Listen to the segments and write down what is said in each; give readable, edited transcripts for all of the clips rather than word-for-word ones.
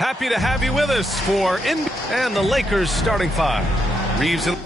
Happy to have you with us for and the Lakers starting five. Reeves and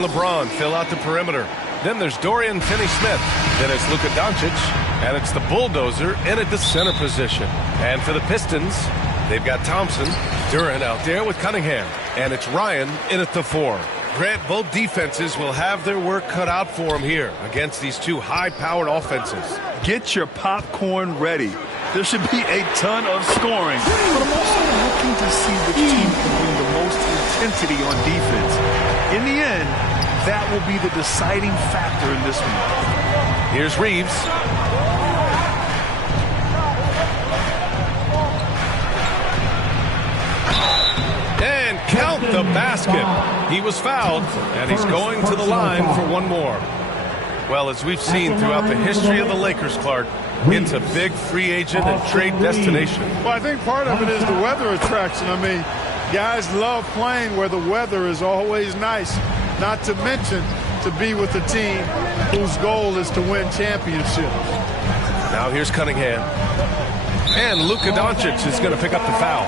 LeBron fill out the perimeter. Then there's Dorian Finney-Smith. Then it's Luka Doncic. And it's the bulldozer in at the center position. And for the Pistons, they've got Thompson, Durant out there with Cunningham. And it's Ryan in at the 4. Grant, both defenses will have their work cut out for them here against these two high-powered offenses. Get your popcorn ready. There should be a ton of scoring. But I'm also looking to see which team can bring the most intensity on defense. In the end, that will be the deciding factor in this one. Here's Reeves. And count the basket. He was fouled, and he's going to the line for one more. Well, as we've seen throughout the history of the Lakers, Clark, it's a big free agent and trade destination. Well, I think part of it is the weather attraction. I mean, guys love playing where the weather is always nice, not to mention to be with a team whose goal is to win championships. Now here's Cunningham. And Luka Doncic is going to pick up the foul.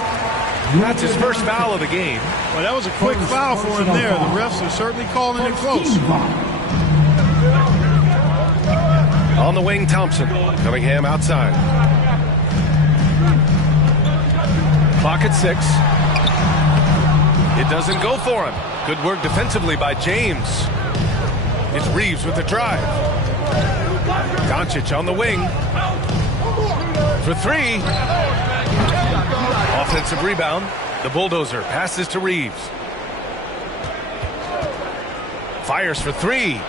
That's his first foul of the game. Well, that was a quick foul for him there. The refs are certainly calling it close. On the wing, Thompson. Cunningham outside. Clock at 6. It doesn't go for him. Good work defensively by James. It's Reeves with the drive. Doncic on the wing. For 3. Offensive rebound. The bulldozer passes to Reeves. Fires for 3.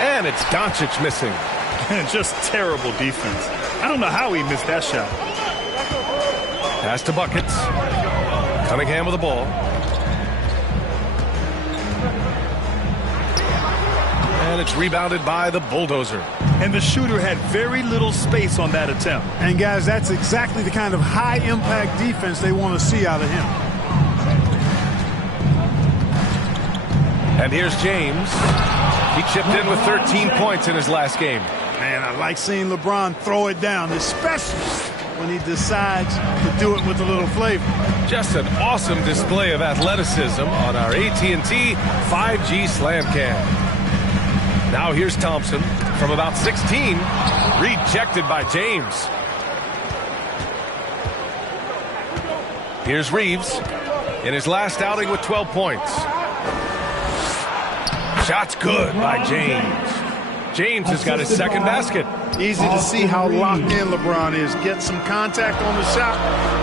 And it's Doncic missing. Just terrible defense. I don't know how he missed that shot. Pass to Buckets. Cunningham with the ball. And it's rebounded by the bulldozer. And the shooter had very little space on that attempt. And, guys, that's exactly the kind of high-impact defense they want to see out of him. And here's James. He chipped in with 13 points in his last game. Man, I like seeing LeBron throw it down, especially when he decides to do it with a little flavor. Just an awesome display of athleticism on our AT&T 5G Slam Cam. Now here's Thompson from about 16, rejected by James. Here's Reeves in his last outing with 12 points. Shot's good by James. James has got his second basket. Easy to see how locked in LeBron is. Get some contact on the shot,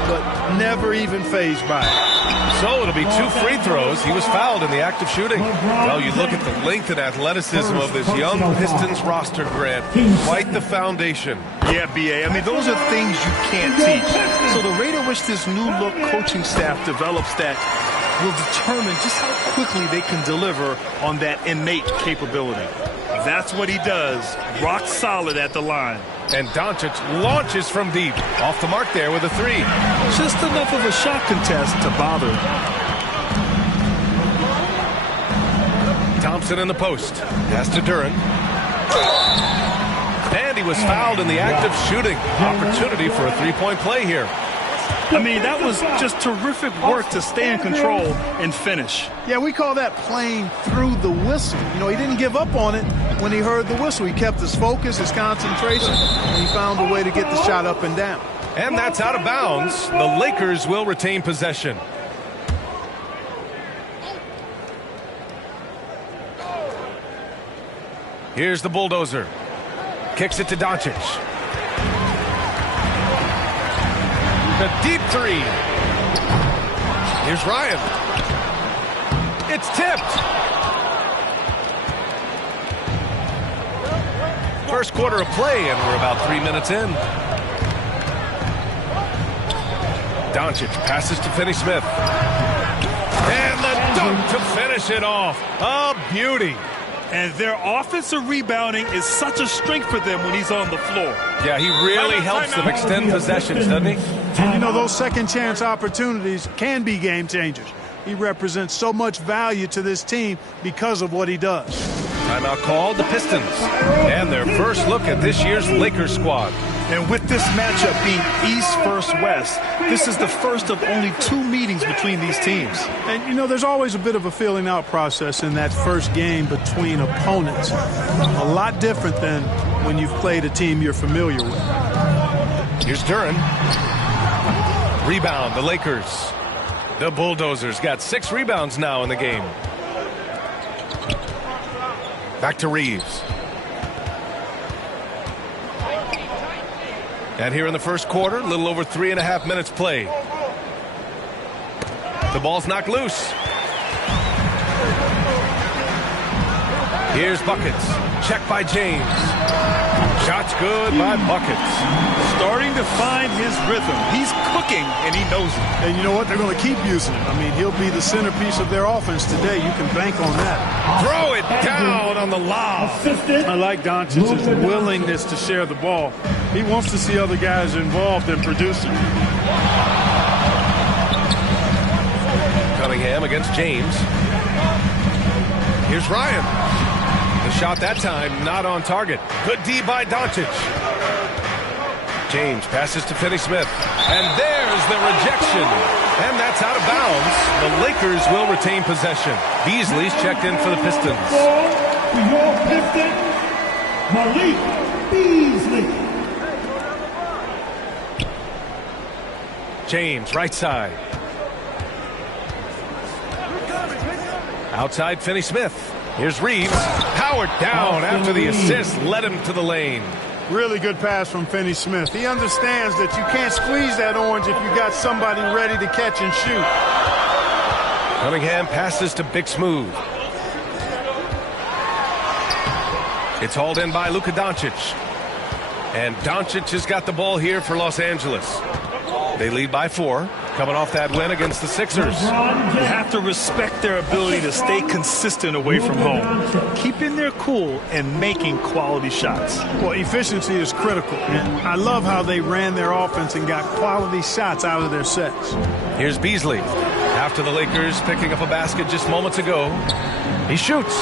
but never even fazed by it. So it'll be 2 free throws. He was fouled in the act of shooting. Well, you look at the length and athleticism of this young Pistons roster, Grant. Quite the foundation. Yeah, B.A. I mean, those are things you can't teach. So the rate at which this new look coaching staff develops that will determine just how quickly they can deliver on that innate capability. That's what he does. Rock solid at the line. And Doncic launches from deep. Off the mark there with a 3. Just enough of a shot contest to bother. Thompson in the post. Pass to Durant. And he was fouled in the act of shooting. Opportunity for a 3-point play here. I mean, that was just terrific work to stay in control and finish. Yeah, we call that playing through the whistle. You know, he didn't give up on it when he heard the whistle. He kept his focus, his concentration, and he found a way to get the shot up and down. And that's out of bounds. The Lakers will retain possession. Here's the bulldozer. Kicks it to Doncic. The deep 3. Here's Ryan. It's tipped. First quarter of play, and we're about 3 minutes in. Doncic passes to Finney-Smith. And the dunk to finish it off. A beauty. And their offensive rebounding is such a strength for them when he's on the floor. Yeah, he really helps them extend possessions, doesn't he? And you know, those second chance opportunities can be game changers. He represents so much value to this team because of what he does. Timeout called, the Pistons. And their first look at this year's Lakers squad. And with this matchup being East versus West, this is the first of only 2 meetings between these teams. And, you know, there's always a bit of a feeling out process in that first game between opponents. A lot different than when you've played a team you're familiar with. Here's Duren. Rebound, the Lakers. The Bulldozers got 6 rebounds now in the game. Back to Reeves. And here in the first quarter, a little over 3.5 minutes played. The ball's knocked loose. Here's Buckets. Check by James. Shot's good by Buckets. Starting to find his rhythm. He's cooking, and he knows it. And you know what? They're going to keep using him. I mean, he'll be the centerpiece of their offense today. You can bank on that. Throw it down on the lob. I like Doncic's willingness to share the ball. He wants to see other guys involved in producing. Cunningham against James. Here's Ryan. The shot that time not on target. Good D by Doncic. James passes to Finney-Smith. And there's the rejection. And that's out of bounds. The Lakers will retain possession. Beasley's checked in for the Pistons. Your Pistons, Malik Beasley. James, right side. Outside Finney-Smith. Here's Reeves. Powered down after the assist led him to the lane. Really good pass from Finney-Smith. He understands that you can't squeeze that orange if you got somebody ready to catch and shoot. Cunningham passes to Big Smooth. It's hauled in by Luka Doncic. And Doncic has got the ball here for Los Angeles. They lead by 4, coming off that win against the Sixers. You have to respect their ability to stay consistent away from home, keeping their cool and making quality shots. Well, efficiency is critical. And I love how they ran their offense and got quality shots out of their sets. Here's Beasley. After the Lakers picking up a basket just moments ago, he shoots.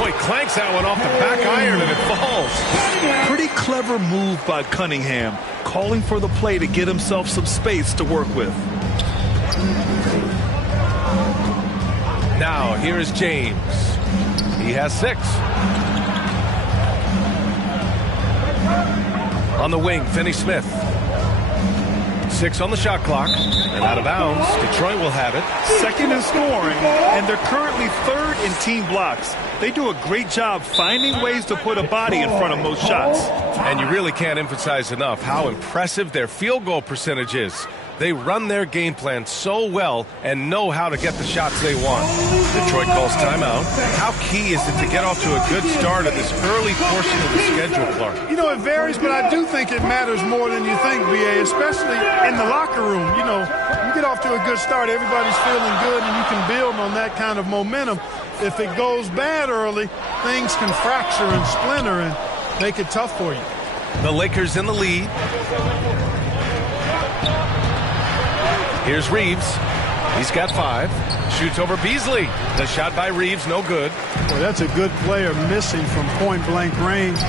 Boy, clanks that one off the back iron and it falls. Pretty clever move by Cunningham, calling for the play to get himself some space to work with. Now, here is James. He has 6. On the wing, Finney-Smith. 6 on the shot clock. And out of bounds. Detroit will have it. Second in scoring, and they're currently 3rd in team blocks. They do a great job finding ways to put a body in front of most shots. And you really can't emphasize enough how impressive their field goal percentage is. They run their game plan so well and know how to get the shots they want. Detroit calls timeout. How key is it to get off to a good start at this early portion of the schedule, Clark? You know, it varies, but I do think it matters more than you think, BA, especially in the locker room. You know, you get off to a good start, everybody's feeling good, and you can build on that kind of momentum. If it goes bad early, things can fracture and splinter and make it tough for you. The Lakers in the lead. Here's Reeves. He's got 5. Shoots over Beasley. The shot by Reeves, no good. Boy, that's a good player missing from point-blank range.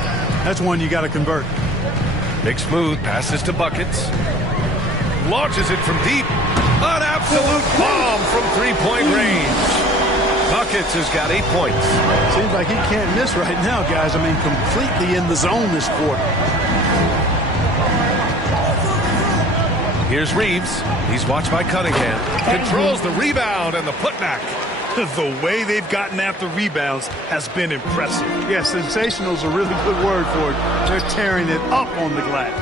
That's one you got to convert. Big Smooth passes to Buckets. Launches it from deep. An absolute bomb from 3-point range. Buckets has got 8 points. Seems like he can't miss right now, guys. I mean, completely in the zone this quarter. Here's Reeves. He's watched by Cunningham. Controls the rebound and the putback. The way they've gotten after rebounds has been impressive. Yeah, sensational is a really good word for it. They're tearing it up on the glass.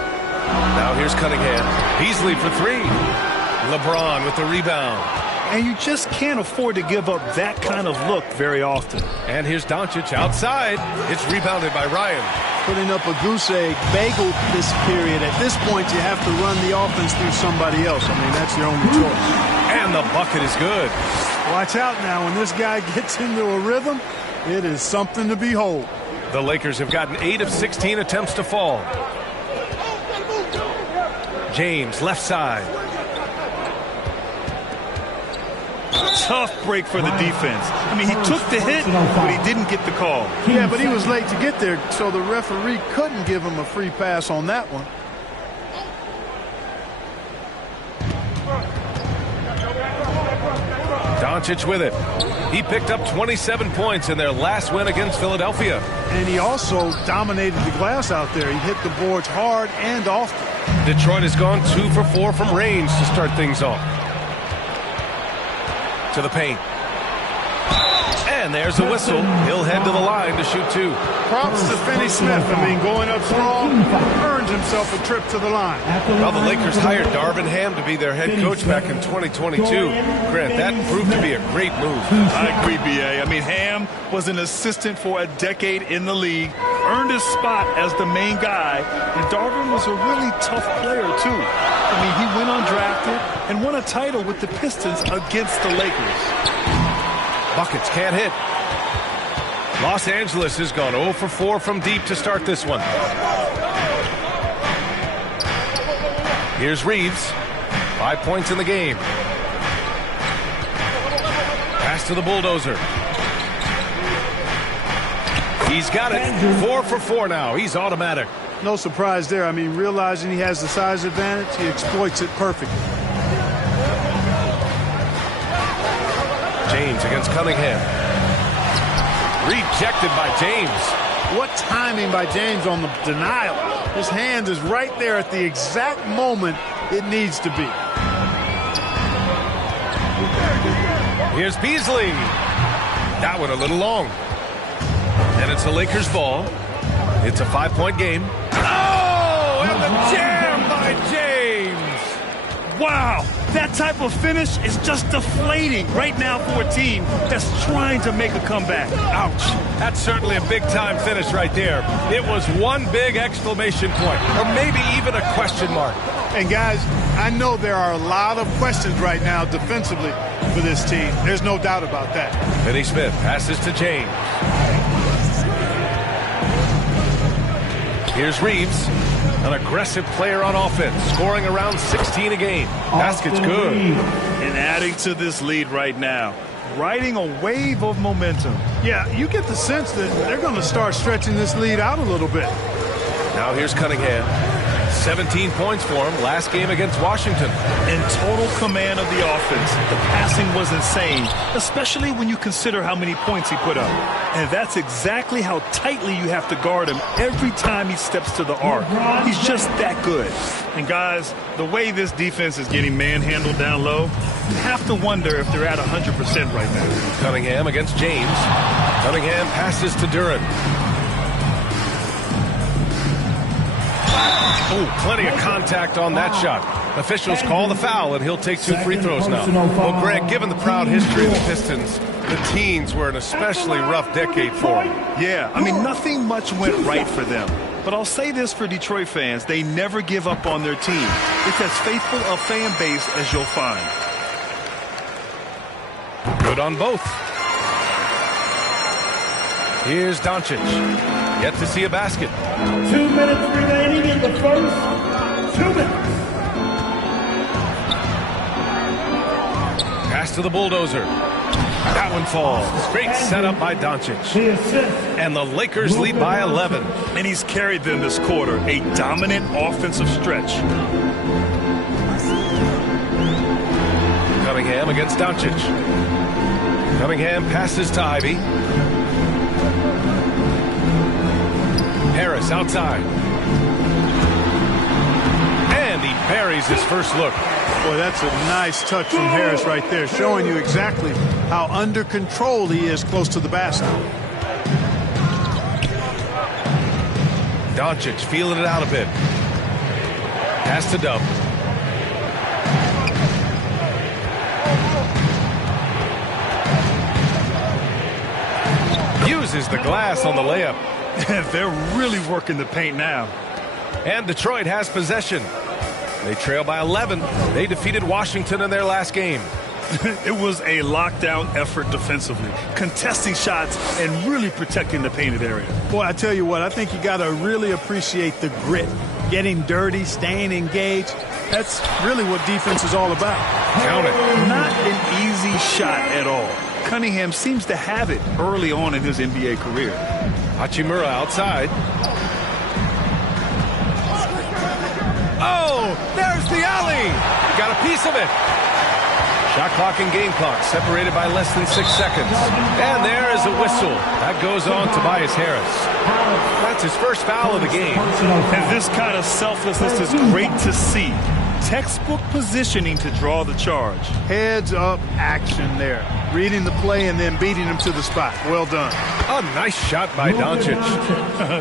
Now here's Cunningham. Beasley for 3. LeBron with the rebound. And you just can't afford to give up that kind of look very often. And here's Doncic outside. It's rebounded by Ryan. Putting up a goose egg bagel this period. At this point, you have to run the offense through somebody else. I mean, that's your only choice. And the bucket is good. Watch out now. When this guy gets into a rhythm, it is something to behold. The Lakers have gotten 8 of 16 attempts to fall. James, left side. Tough break for the defense. I mean, he took the hit, but he didn't get the call. Yeah, but he was late to get there, so the referee couldn't give him a free pass on that one. Doncic with it. He picked up 27 points in their last win against Philadelphia. And he also dominated the glass out there. He hit the boards hard and often. Detroit has gone 2 for 4 from range to start things off. To the paint. And there's a whistle. He'll head to the line to shoot 2. Props to Finney Smith. I mean, going up strong, earned himself a trip to the line. Well, the Lakers hired Darvin Ham to be their head coach back in 2022. Grant, that proved to be a great move. I agree, B.A. I mean, Ham was an assistant for a decade in the league, earned his spot as the main guy, and Darvin was a really tough player, too. I mean, he went undrafted and won a title with the Pistons against the Lakers. Buckets can't hit. Los Angeles has gone 0 for 4 from deep to start this one. Here's Reeves. 5 points in the game. Pass to the bulldozer. He's got it. 4 for 4 now. He's automatic. No surprise there. I mean, realizing he has the size advantage, he exploits it perfectly. James against Cunningham. Rejected by James. What timing by James on the denial. His hand is right there at the exact moment it needs to be. Here's Beasley. That one a little long. And it's the Lakers' ball. It's a 5-point game. Oh, and the jam by James. Wow, that type of finish is just deflating right now for a team that's trying to make a comeback. Ouch. That's certainly a big-time finish right there. It was one big exclamation point, or maybe even a question mark. And, guys, I know there are a lot of questions right now defensively for this team. There's no doubt about that. Finney Smith passes to James. Here's Reeves. An aggressive player on offense, scoring around 16 a game. Basket's good. And adding to this lead right now, riding a wave of momentum. Yeah, you get the sense that they're going to start stretching this lead out a little bit. Now here's Cunningham. 17 points for him last game against Washington. In total command of the offense, the passing was insane, especially when you consider how many points he put up. And that's exactly how tightly you have to guard him every time he steps to the arc. He's just that good. And guys, the way this defense is getting manhandled down low, you have to wonder if they're at 100% right now. Cunningham against James. Cunningham passes to Duren. Oh, plenty of contact on that shot. Officials call the foul, and he'll take 2 free throws now. Well, Greg, given the proud history of the Pistons, the teens were an especially rough decade for them. Yeah, I mean, nothing much went right for them. But I'll say this for Detroit fans, they never give up on their team. It's as faithful a fan base as you'll find. Good on both. Here's Doncic. Yet to see a basket. 2 minutes remaining in the first. 2 minutes. Pass to the bulldozer. That one falls. Great setup by Doncic. And the Lakers lead by 11. And he's carried them this quarter, a dominant offensive stretch. Cunningham against Doncic. Cunningham passes to Ivy. Harris outside. And he buries his first look. Boy, that's a nice touch from Harris right there, showing you exactly how under control he is close to the basket. Doncic feeling it out a bit. Pass to Dub. catches the glass on the layup. They're really working the paint now. And Detroit has possession. They trail by 11. They defeated Washington in their last game. It was a lockdown effort defensively, contesting shots and really protecting the painted area. Boy, I tell you what, I think you got to really appreciate the grit. Getting dirty, staying engaged. That's really what defense is all about. Count it. Not an easy shot at all. Cunningham seems to have it early on in his NBA career. Hachimura outside. Oh, there's the alley. Got a piece of it. Shot clock and game clock separated by less than 6 seconds. And there is a whistle. That goes on Tobias Harris. That's his first foul of the game. And this kind of selflessness is great to see. Textbook positioning to draw the charge. Heads up action there. Reading the play and then beating him to the spot. Well done. A nice shot by Doncic.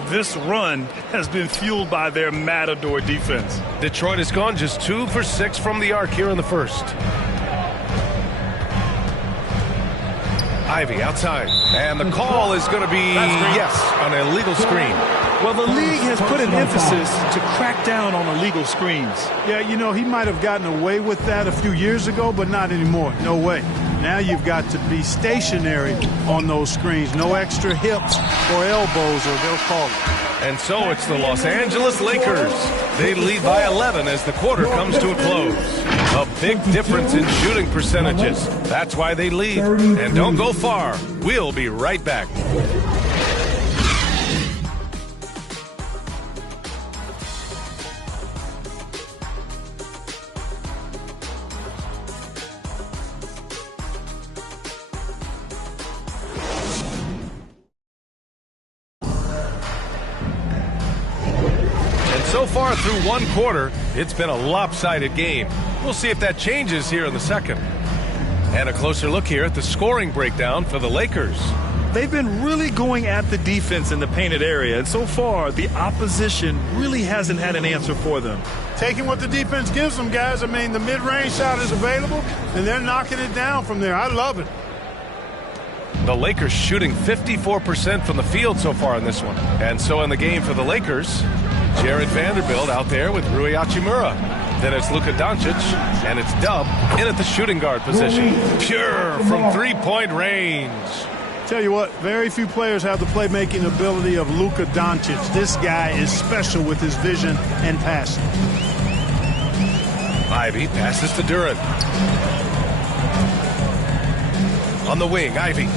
This run has been fueled by their Matador defense. Detroit has gone just 2 for 6 from the arc here in the first. Ivy outside. And the call is going to be, yes, an illegal screen. Well, the league has put an emphasis to crack down on illegal screens. Yeah, you know, he might have gotten away with that a few years ago, but not anymore. No way. Now you've got to be stationary on those screens. No extra hips or elbows, or they'll call it. And so it's the Los Angeles Lakers. They lead by 11 as the quarter comes to a close. A big difference in shooting percentages. That's why they lead. And don't go far. We'll be right back. So far through one quarter, it's been a lopsided game. We'll see if that changes here in the second. And a closer look here at the scoring breakdown for the Lakers. They've been really going at the defense in the painted area, and so far the opposition really hasn't had an answer for them. Taking what the defense gives them, guys. I mean, the mid-range shot is available, and they're knocking it down from there. I love it. The Lakers shooting 54% from the field so far in this one. And so in the game for the Lakers, Jared Vanderbilt out there with Rui Hachimura. Then it's Luka Doncic, and it's Dub in at the shooting guard position. Pure from three-point range. Tell you what, very few players have the playmaking ability of Luka Doncic. This guy is special with his vision and passing. Ivy passes to Duren. On the wing, Ivy.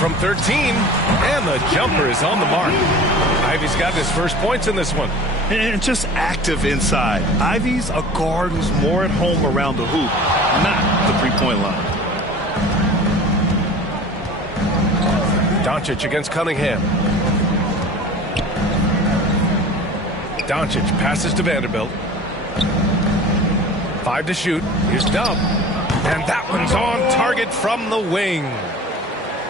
From 13, and the jumper is on the mark. Ivy's got his first points in this one. And just active inside. Ivy's a guard who's more at home around the hoop, not the three-point line. Doncic against Cunningham. Doncic passes to Vanderbilt. 5 to shoot. Here's Dub. And that one's on target from the wing.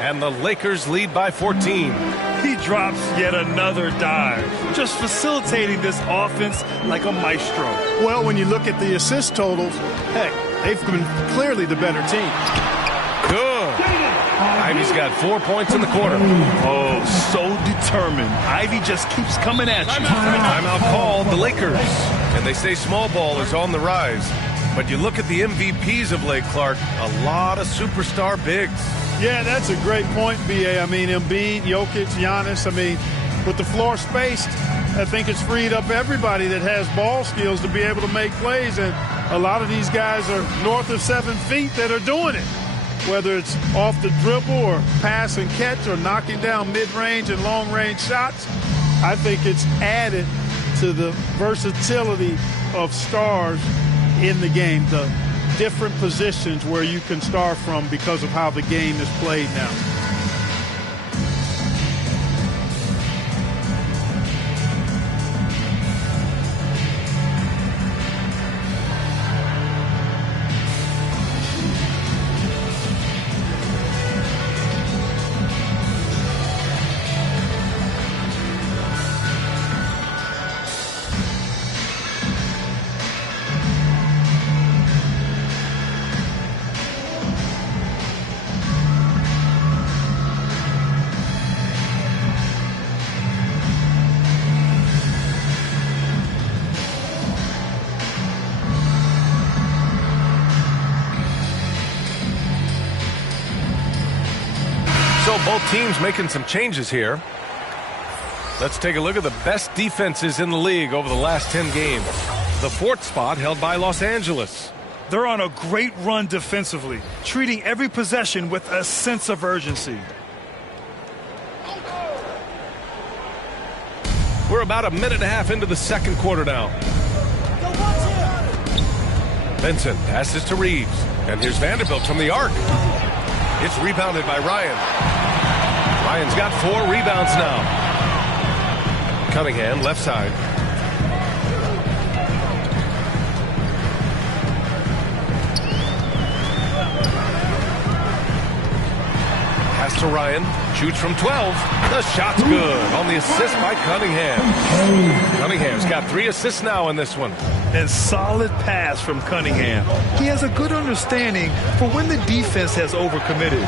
And the Lakers lead by 14. He drops yet another dive, just facilitating this offense like a maestro. Well, when you look at the assist totals, heck, they've been clearly the better team. Good. Ivy's got 4 points in the quarter. Oh, so determined. Ivy just keeps coming at you. Timeout called the Lakers. And they say small ball is on the rise. But you look at the MVPs of Lake Clark, a lot of superstar bigs. Yeah, that's a great point, B.A. I mean, Embiid, Jokic, Giannis. I mean, with the floor spaced, I think it's freed up everybody that has ball skills to be able to make plays. And a lot of these guys are north of 7 feet that are doing it, whether it's off the dribble or pass and catch or knocking down mid-range and long-range shots. I think it's added to the versatility of stars in the game, the different positions where you can start from because of how the game is played now. So both teams making some changes here. Let's take a look at the best defenses in the league over the last 10 games. The 4th spot held by Los Angeles. They're on a great run defensively, treating every possession with a sense of urgency. We're about a minute and a half into the second quarter now. Vincent passes to Reeves. And here's Vanderbilt from the arc. It's rebounded by Ryan. Ryan's got 4 rebounds now. Cunningham, left side. Pass to Ryan. Shoots from 12. The shot's good on the assist by Cunningham. Cunningham's got 3 assists now in this one. And solid pass from Cunningham. He has a good understanding for when the defense has overcommitted.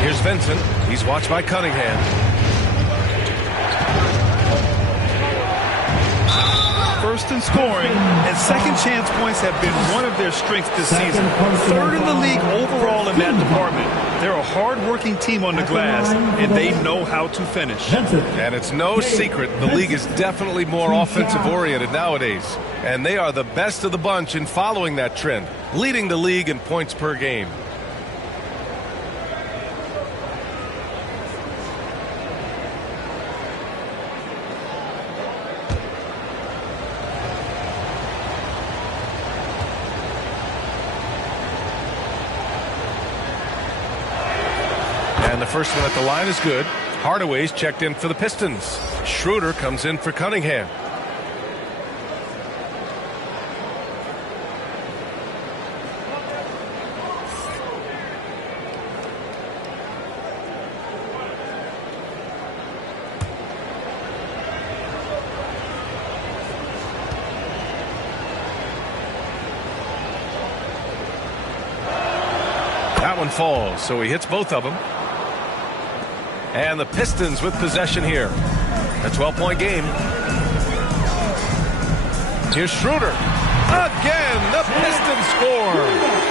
Here's Vincent. He's watched by Cunningham. First in scoring, and second chance points have been one of their strengths this season. 3rd in the league overall in that department. They're a hard-working team on the glass, and they know how to finish. And it's no secret the league is definitely more offensive-oriented nowadays. And they are the best of the bunch in following that trend, leading the league in points per game. And the first one at the line is good. Hardaway's checked in for the Pistons. Schroeder comes in for Cunningham. That one falls, so he hits both of them. And the Pistons with possession here. A 12-point game. Here's Schroeder. Again, the Pistons score.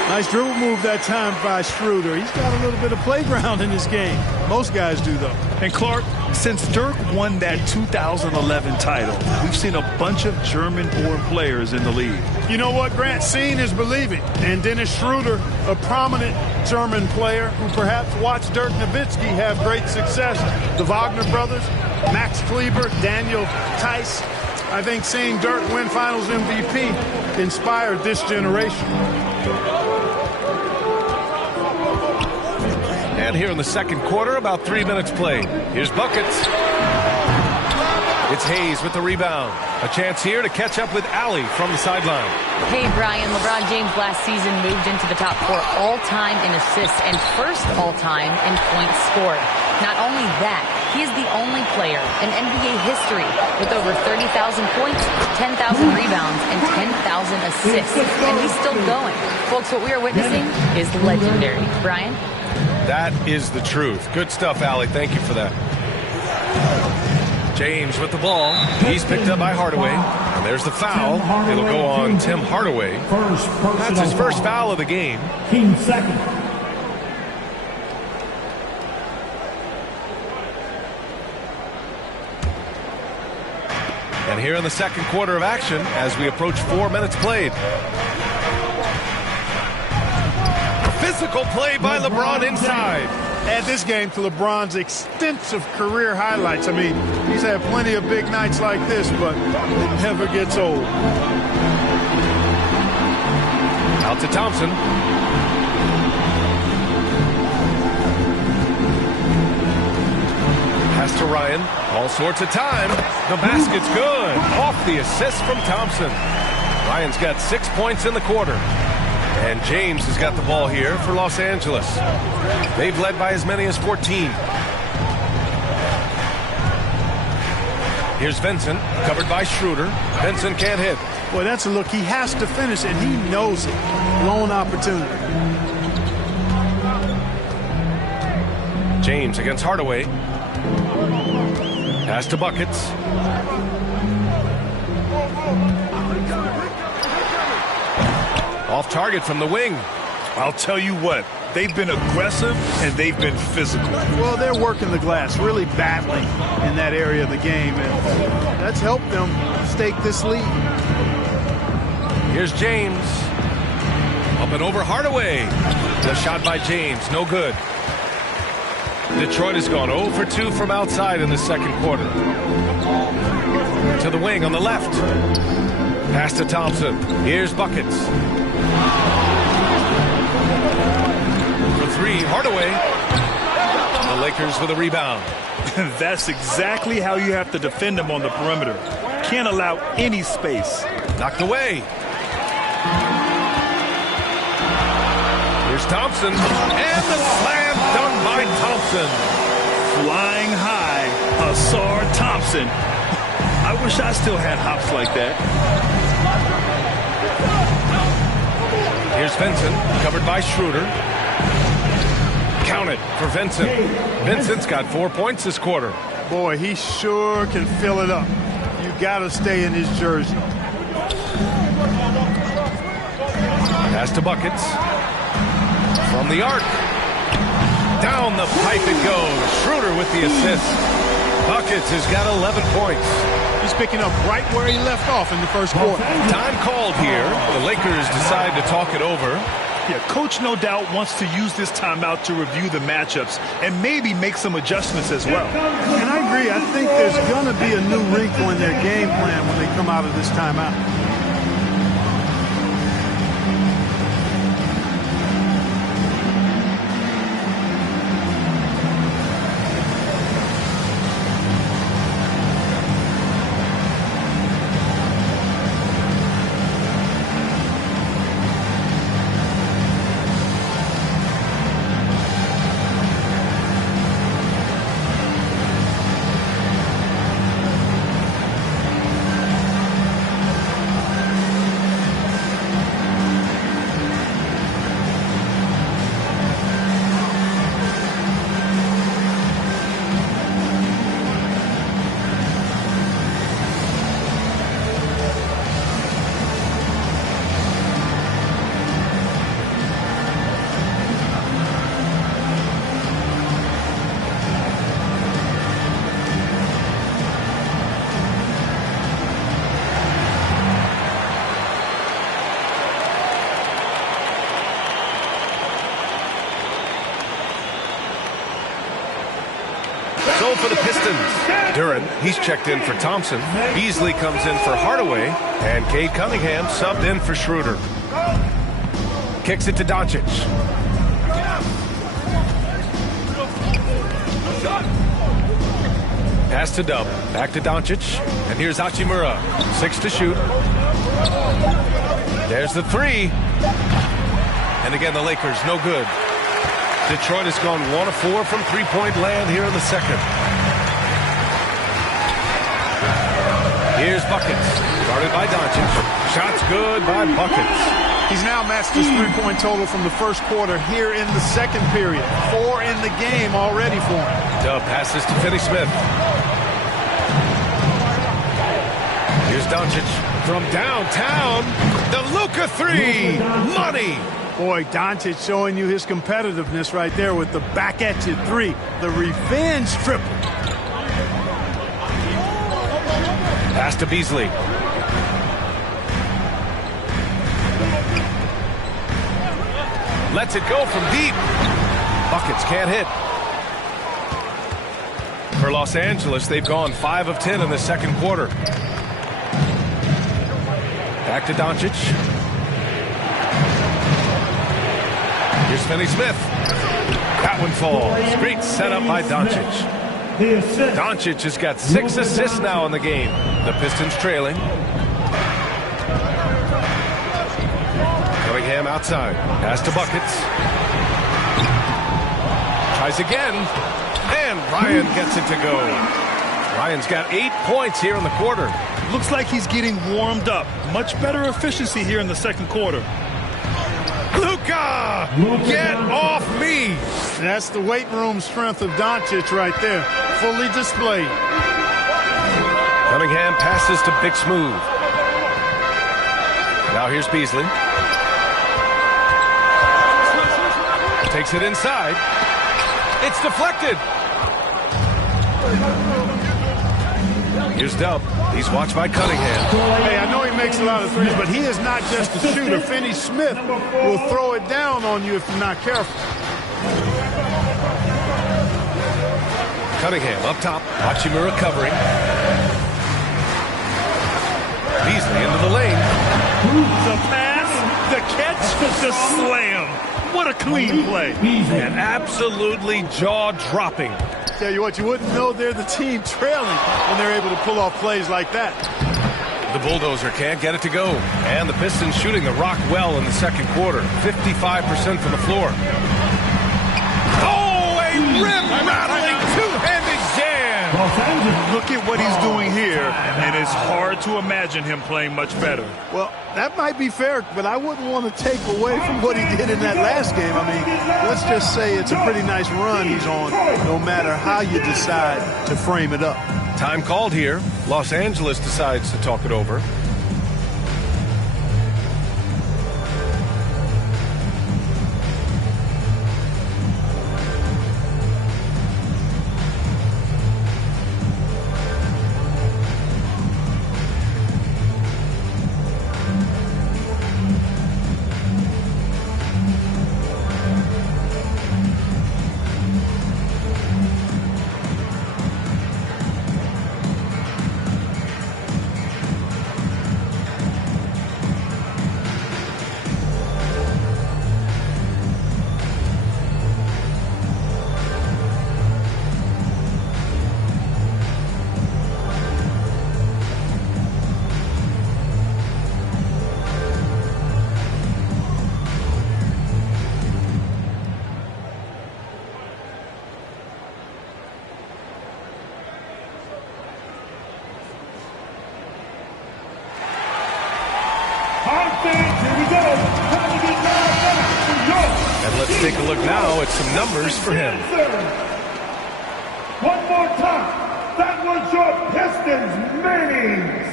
Nice dribble move that time by Schroeder. He's got a little bit of playground in this game. Most guys do, though. And Clark, since Dirk won that 2011 title, we've seen a bunch of German-born players in the league. You know what, Grant? Seeing is believing. And Dennis Schroeder, a prominent German player who perhaps watched Dirk Nowitzki have great success. The Wagner brothers, Max Kleber, Daniel Tice. I think seeing Dirk win Finals MVP inspired this generation. And here in the second quarter, about 3 minutes played. Here's buckets. It's Hayes with the rebound. A chance here to catch up with Allie from the sideline. Hey, Brian. LeBron James last season moved into the top 4 all-time in assists and first all-time in points scored. Not only that, he is the only player in NBA history with over 30,000 points, 10,000 rebounds, and 10,000 assists. And he's still going. Folks, what we are witnessing is legendary. Brian? That is the truth. Good stuff, Allie. Thank you for that. James with the ball. He's picked up by Hardaway. And there's the foul. It'll go on Tim Hardaway. That's his first foul of the game. Team second. And here in the second quarter of action, as we approach 4 minutes played. Physical play by LeBron inside. Add this game to LeBron's extensive career highlights. I mean, he's had plenty of big nights like this, but it never gets old. Out to Thompson. Pass to Ryan. All sorts of time. The basket's good. Off the assist from Thompson. Ryan's got 6 points in the quarter. And James has got the ball here for Los Angeles. They've led by as many as 14. Here's Vincent, covered by Schroeder. Vincent can't hit. Boy, that's a look. He has to finish, and he knows it. Lone opportunity. James against Hardaway. Pass to buckets. Off target from the wing. I'll tell you what, They've been aggressive and they've been physical. Well, they're working the glass, really battling in that area of the game, and that's helped them stake this lead. Here's James. Up and over Hardaway. The shot by James, no good. Detroit has gone 0 for 2 from outside in the second quarter. To the wing on the left. Pass to Thompson. Here's Buckets. For 3, Hardaway. The Lakers with a rebound. That's exactly how you have to defend them on the perimeter. Can't allow any space. Knocked away. Here's Thompson. And the slam dunk by Thompson. Flying high, Ausar Thompson. I wish I still had hops like that. Here's Vincent, covered by Schroeder. Count it for Vincent. Vincent's got 4 points this quarter. Boy, he sure can fill it up. You got to stay in his jersey. Pass to Buckets. From the arc. Down the pipe it goes. Schroeder with the assist. Buckets has got 11 points. He's picking up right where he left off in the first quarter. Time called here. The Lakers decide to talk it over. Yeah, Coach no doubt wants to use this timeout to review the matchups and maybe make some adjustments as well. And I agree. I think there's going to be a new wrinkle in their game plan when they come out of this timeout. So for the Pistons, Duren, he's checked in for Thompson. Beasley comes in for Hardaway. And Cade Cunningham subbed in for Schroeder. Kicks it to Doncic. Pass to Dub. Back to Doncic. And here's Hachimura. 6 to shoot. There's the 3. And again, the Lakers, no good. Detroit has gone 1 of 4 from three-point land here in the second. Here's Buckets. Guarded by Doncic. Shots good by Buckets. He's now matched his three-point total from the first quarter here in the second period. 4 in the game already for him. Dub passes to Finney-Smith. Here's Doncic from downtown. The Luka 3. Money. Boy, Doncic showing you his competitiveness right there with the back-at-you 3. The revenge triple. Pass to Beasley. Lets it go from deep. Buckets can't hit. For Los Angeles, they've gone 5 of 10 in the second quarter. Back to Doncic. Here's Finney-Smith. That one falls. Great setup by Doncic. Doncic has got 6 assists now in the game. The Pistons trailing. Cunningham outside. Pass to Buckets. Tries again. And Ryan gets it to go. Ryan's got 8 points here in the quarter. Looks like he's getting warmed up. Much better efficiency here in the second quarter. Luka! Get off me! That's the weight room strength of Doncic right there. Fully displayed. Cunningham passes to Big Smooth. Now here's Beasley. Takes it inside. It's deflected. Here's Dub. He's watched by Cunningham. Hey, I know he makes a lot of threes, but he is not just a shooter. Finney Smith will throw it down on you if you're not careful. Cunningham up top. Hachimura covering. Beasley into the lane. The pass, the catch, the slam. What a clean play. And absolutely jaw-dropping. Tell you what, you wouldn't know they're the team trailing when they're able to pull off plays like that. The Bulldozer can't get it to go. And the Pistons shooting the rock well in the second quarter. 55% from the floor. Oh, a rim-rattling two-handed jam. Look at what he's doing here, and it's hard to imagine him playing much better. Well, that might be fair, but I wouldn't want to take away from what he did in that last game. I mean, let's just say it's a pretty nice run he's on, no matter how you decide to frame it up. Time called here. Los Angeles decides to talk it over. And let's take a look now at some numbers for him. One more time. That was your Pistons minis.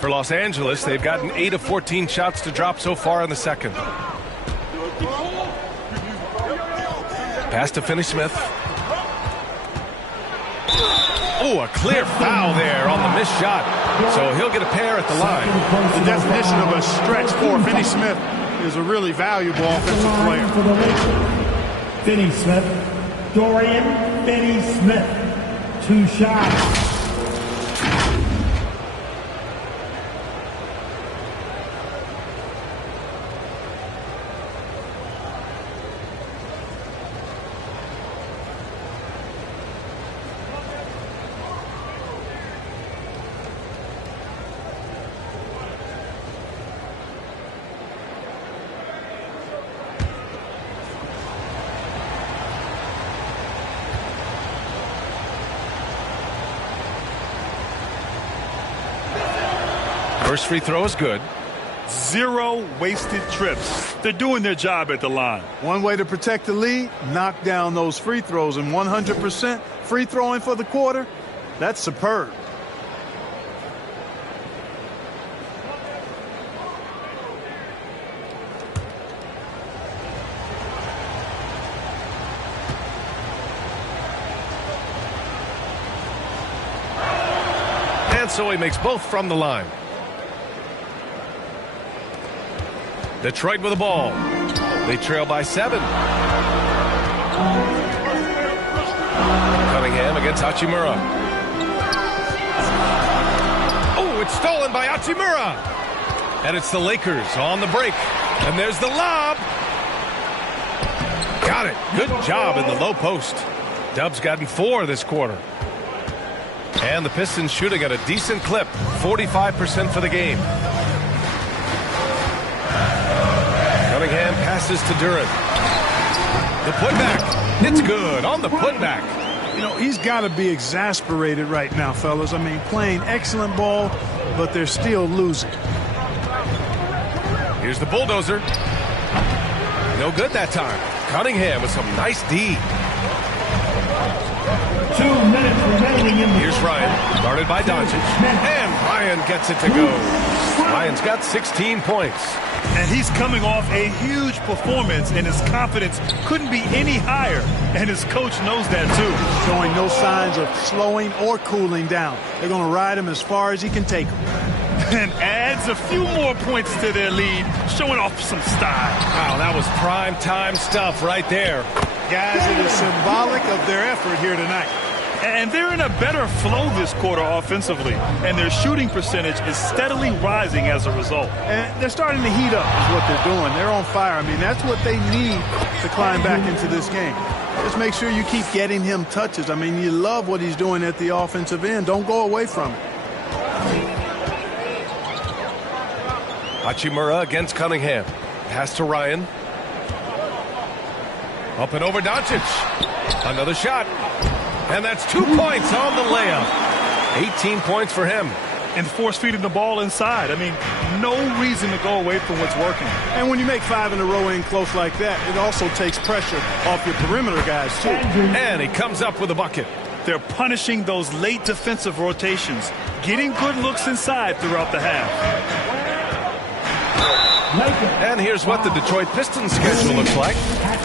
For Los Angeles, they've gotten 8 of 14 shots to drop so far in the second. Pass to Finney Smith. Oh, a clear foul there on the missed shot. So he'll get a pair at the line. The definition of a stretch four. Finney Smith is a really valuable offensive player. For the Lakers, Finney Smith, Dorian Finney-Smith, 2 shots. First free throw is good. 0 wasted trips. They're doing their job at the line. One way to protect the lead, knock down those free throws, and 100% free throwing for the quarter, that's superb. And so he makes both from the line. Detroit with the ball. They trail by 7. Cunningham against Hachimura. Oh, it's stolen by Hachimura. And it's the Lakers on the break. And there's the lob. Got it. Good job in the low post. Dub's gotten 4 this quarter. And the Pistons shooting at a decent clip. 45% for the game. Cunningham passes to Duren. The putback. It's good on the putback. You know, he's got to be exasperated right now, fellas. I mean, playing excellent ball, but they're still losing. Here's the Bulldozer. No good that time. Cunningham with some nice D. 2 minutes remaining in the Here's Ryan. Guarded by Doncic. And Ryan gets it to go. Ryan's got 16 points. And he's coming off a huge performance, and his confidence couldn't be any higher. And his coach knows that, too. Showing no signs of slowing or cooling down. They're going to ride him as far as he can take him. And adds a few more points to their lead, showing off some style. Wow, that was prime time stuff right there. Guys, it is symbolic of their effort here tonight. And they're in a better flow this quarter offensively, and their shooting percentage is steadily rising as a result. And they're starting to heat up is what they're doing. They're on fire. I mean, that's what they need to climb back into this game. Just make sure you keep getting him touches. I mean, you love what he's doing at the offensive end. Don't go away from it. Hachimura against Cunningham. Pass to Ryan. Up and over Doncic. Another shot. And that's 2 points on the layup. 18 points for him. And force-feeding the ball inside. I mean, no reason to go away from what's working. And when you make 5 in a row in close like that, it also takes pressure off your perimeter guys, too. And he comes up with a bucket. They're punishing those late defensive rotations, getting good looks inside throughout the half. And here's what the Detroit Pistons schedule looks like.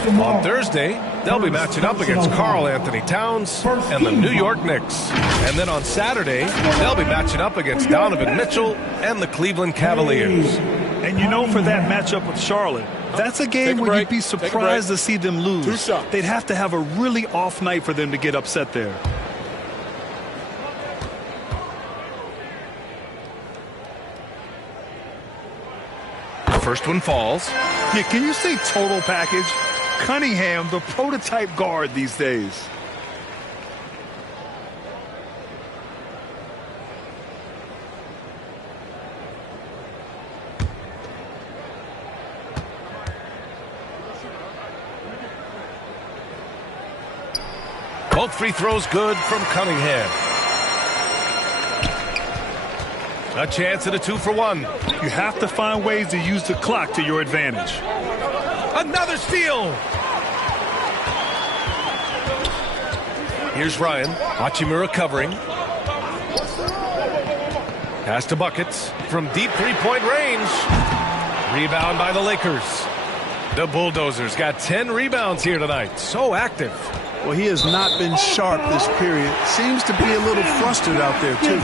On Thursday, they'll be matching up against Karl Anthony Towns and the New York Knicks. And then on Saturday, they'll be matching up against Donovan Mitchell and the Cleveland Cavaliers. And you know, for that matchup with Charlotte, that's a game where you'd be surprised to see them lose. They'd have to have a really off night for them to get upset there. First one falls. Yeah, can you say total package? Cunningham, the prototype guard these days. Both free throws good from Cunningham. A chance at a 2-for-1. You have to find ways to use the clock to your advantage. Another steal. Here's Ryan. Hachimura covering. Pass to Buckets from deep three-point range. Rebound by the Lakers. The Bulldozers got 10 rebounds here tonight. So active. Well, he has not been sharp this period. Seems to be a little flustered out there, too.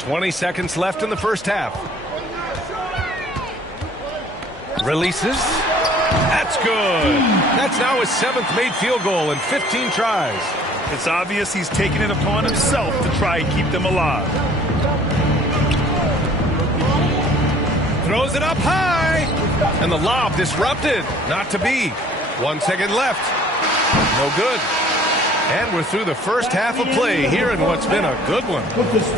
20 seconds left in the first half. Releases. That's good. That's now his 7th made field goal in 15 tries. It's obvious he's taking it upon himself to try and keep them alive. Throws it up high. And the lob disrupted. Not to be. 1 second left. No good. And we're through the first half of play here in what's been a good one.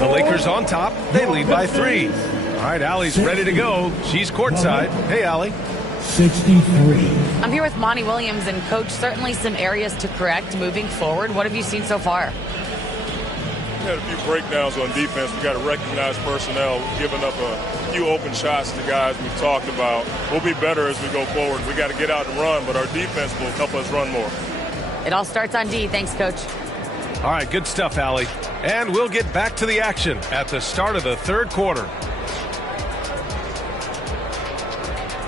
The Lakers on top. They lead by 3. All right, Allie's ready to go. She's courtside. Hey, Allie. 63. I'm here with Monty Williams, and Coach, certainly some areas to correct moving forward. What have you seen so far? We had a few breakdowns on defense. We got to recognize personnel, giving up a few open shots to guys we've talked about. We'll be better as we go forward. We got to get out and run, but our defense will help us run more. It all starts on D. Thanks, Coach. All right, good stuff, Allie. And we'll get back to the action at the start of the third quarter.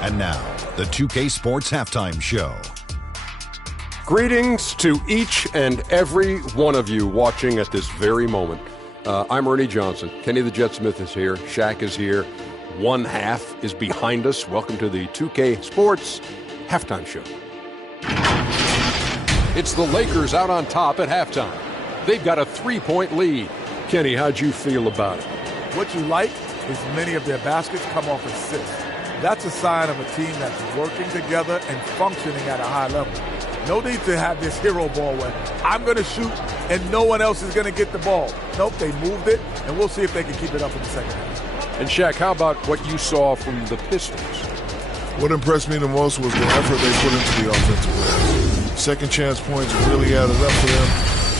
And now, the 2K Sports Halftime Show. Greetings to each and every one of you watching at this very moment. I'm Ernie Johnson. Kenny the Jet Smith is here. Shaq is here. One half is behind us. Welcome to the 2K Sports Halftime Show. It's the Lakers out on top at halftime. They've got a 3-point lead. Kenny, how'd you feel about it? What you like is many of their baskets come off assists. That's a sign of a team that's working together and functioning at a high level. No need to have this hero ball where I'm going to shoot and no one else is going to get the ball. Nope, they moved it, and we'll see if they can keep it up in the second half. And Shaq, how about what you saw from the Pistons? What impressed me the most was the effort they put into the offensive glass. Second chance points really added up for them.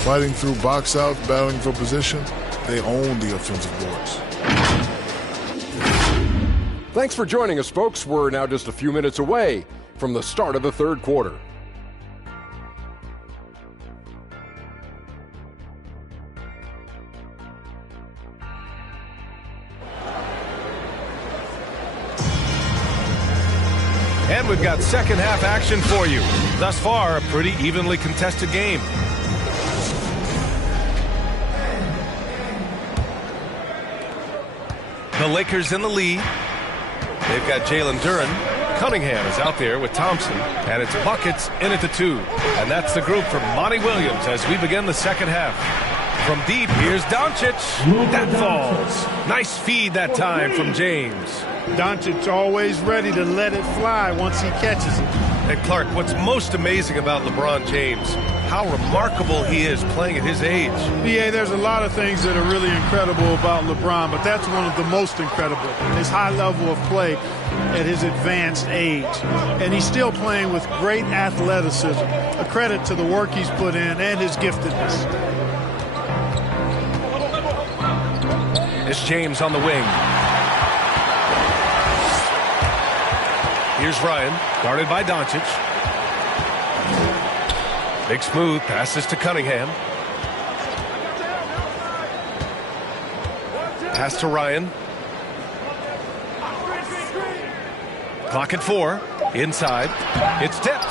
Fighting through box outs, battling for position, they own the offensive boards. Thanks for joining us, folks. We're now just a few minutes away from the start of the third quarter. And we've got second half action for you. Thus far, a pretty evenly contested game. The Lakers in the lead. They've got Jalen Duren. Cunningham is out there with Thompson. And it's buckets in at the 2. And that's the group from Monty Williams as we begin the second half. From deep, here's Doncic. That falls. Nice feed that time from James. Doncic always ready to let it fly once he catches it. And Clark, what's most amazing about LeBron James, how remarkable he is playing at his age. BA, there's a lot of things that are really incredible about LeBron, but that's one of the most incredible. His high level of play at his advanced age. And he's still playing with great athleticism. A credit to the work he's put in and his giftedness. It's James on the wing. Here's Ryan, guarded by Doncic. Big smooth passes to Cunningham. Pass to Ryan. Clock at 4. Inside. It's tipped.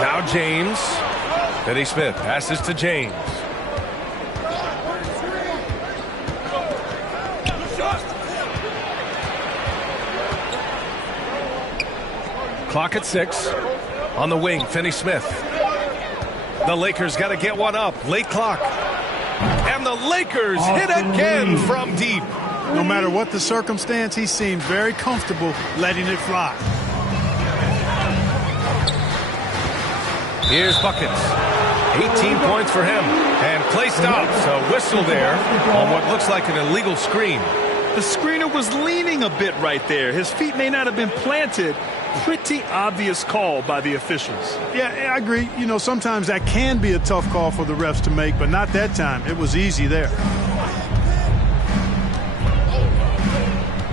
Now James. Finney Smith passes to James. Clock at 6. On the wing, Finney Smith. The Lakers got to get one up. Late clock. And the Lakers hit again from deep. No matter what the circumstance, he seemed very comfortable letting it fly. Here's buckets. 18 points for him. And play stops. A whistle there on what looks like an illegal screen. The screener was leaning a bit right there. His feet may not have been planted. Pretty obvious call by the officials. Yeah, I agree. You know, sometimes that can be a tough call for the refs to make, but not that time. It was easy there.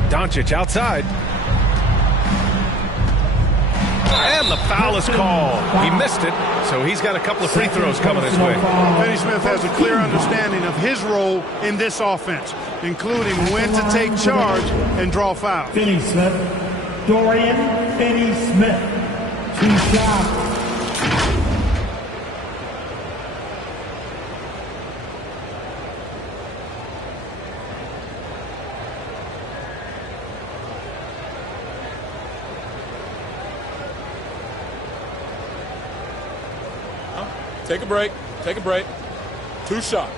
Doncic outside. And the foul is called. He missed it, so he's got a couple of free throws coming his way. Finney Smith has a clear understanding of his role in this offense, including when to take charge and draw fouls. Finney Smith. Dorian Finney-Smith, 2 shots. Take a break. Take a break. 2 shots.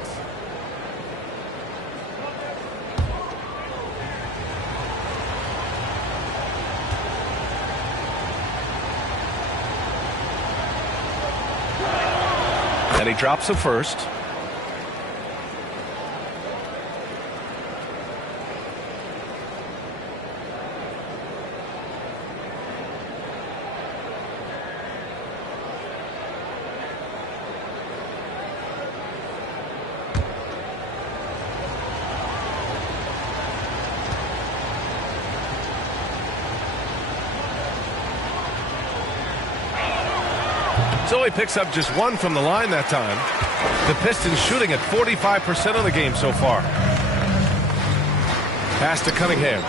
And he drops the first. Zoe picks up just 1 from the line that time. The Pistons shooting at 45% of the game so far. Pass to Cunningham.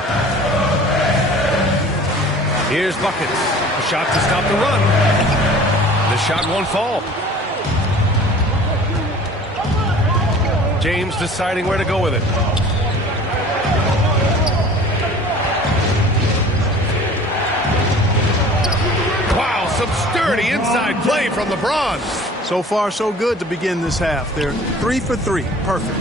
Here's buckets. A shot to stop the run. The shot won't fall. James deciding where to go with it. Some sturdy inside play from LeBron. So far, so good to begin this half. They're 3 for 3. Perfect.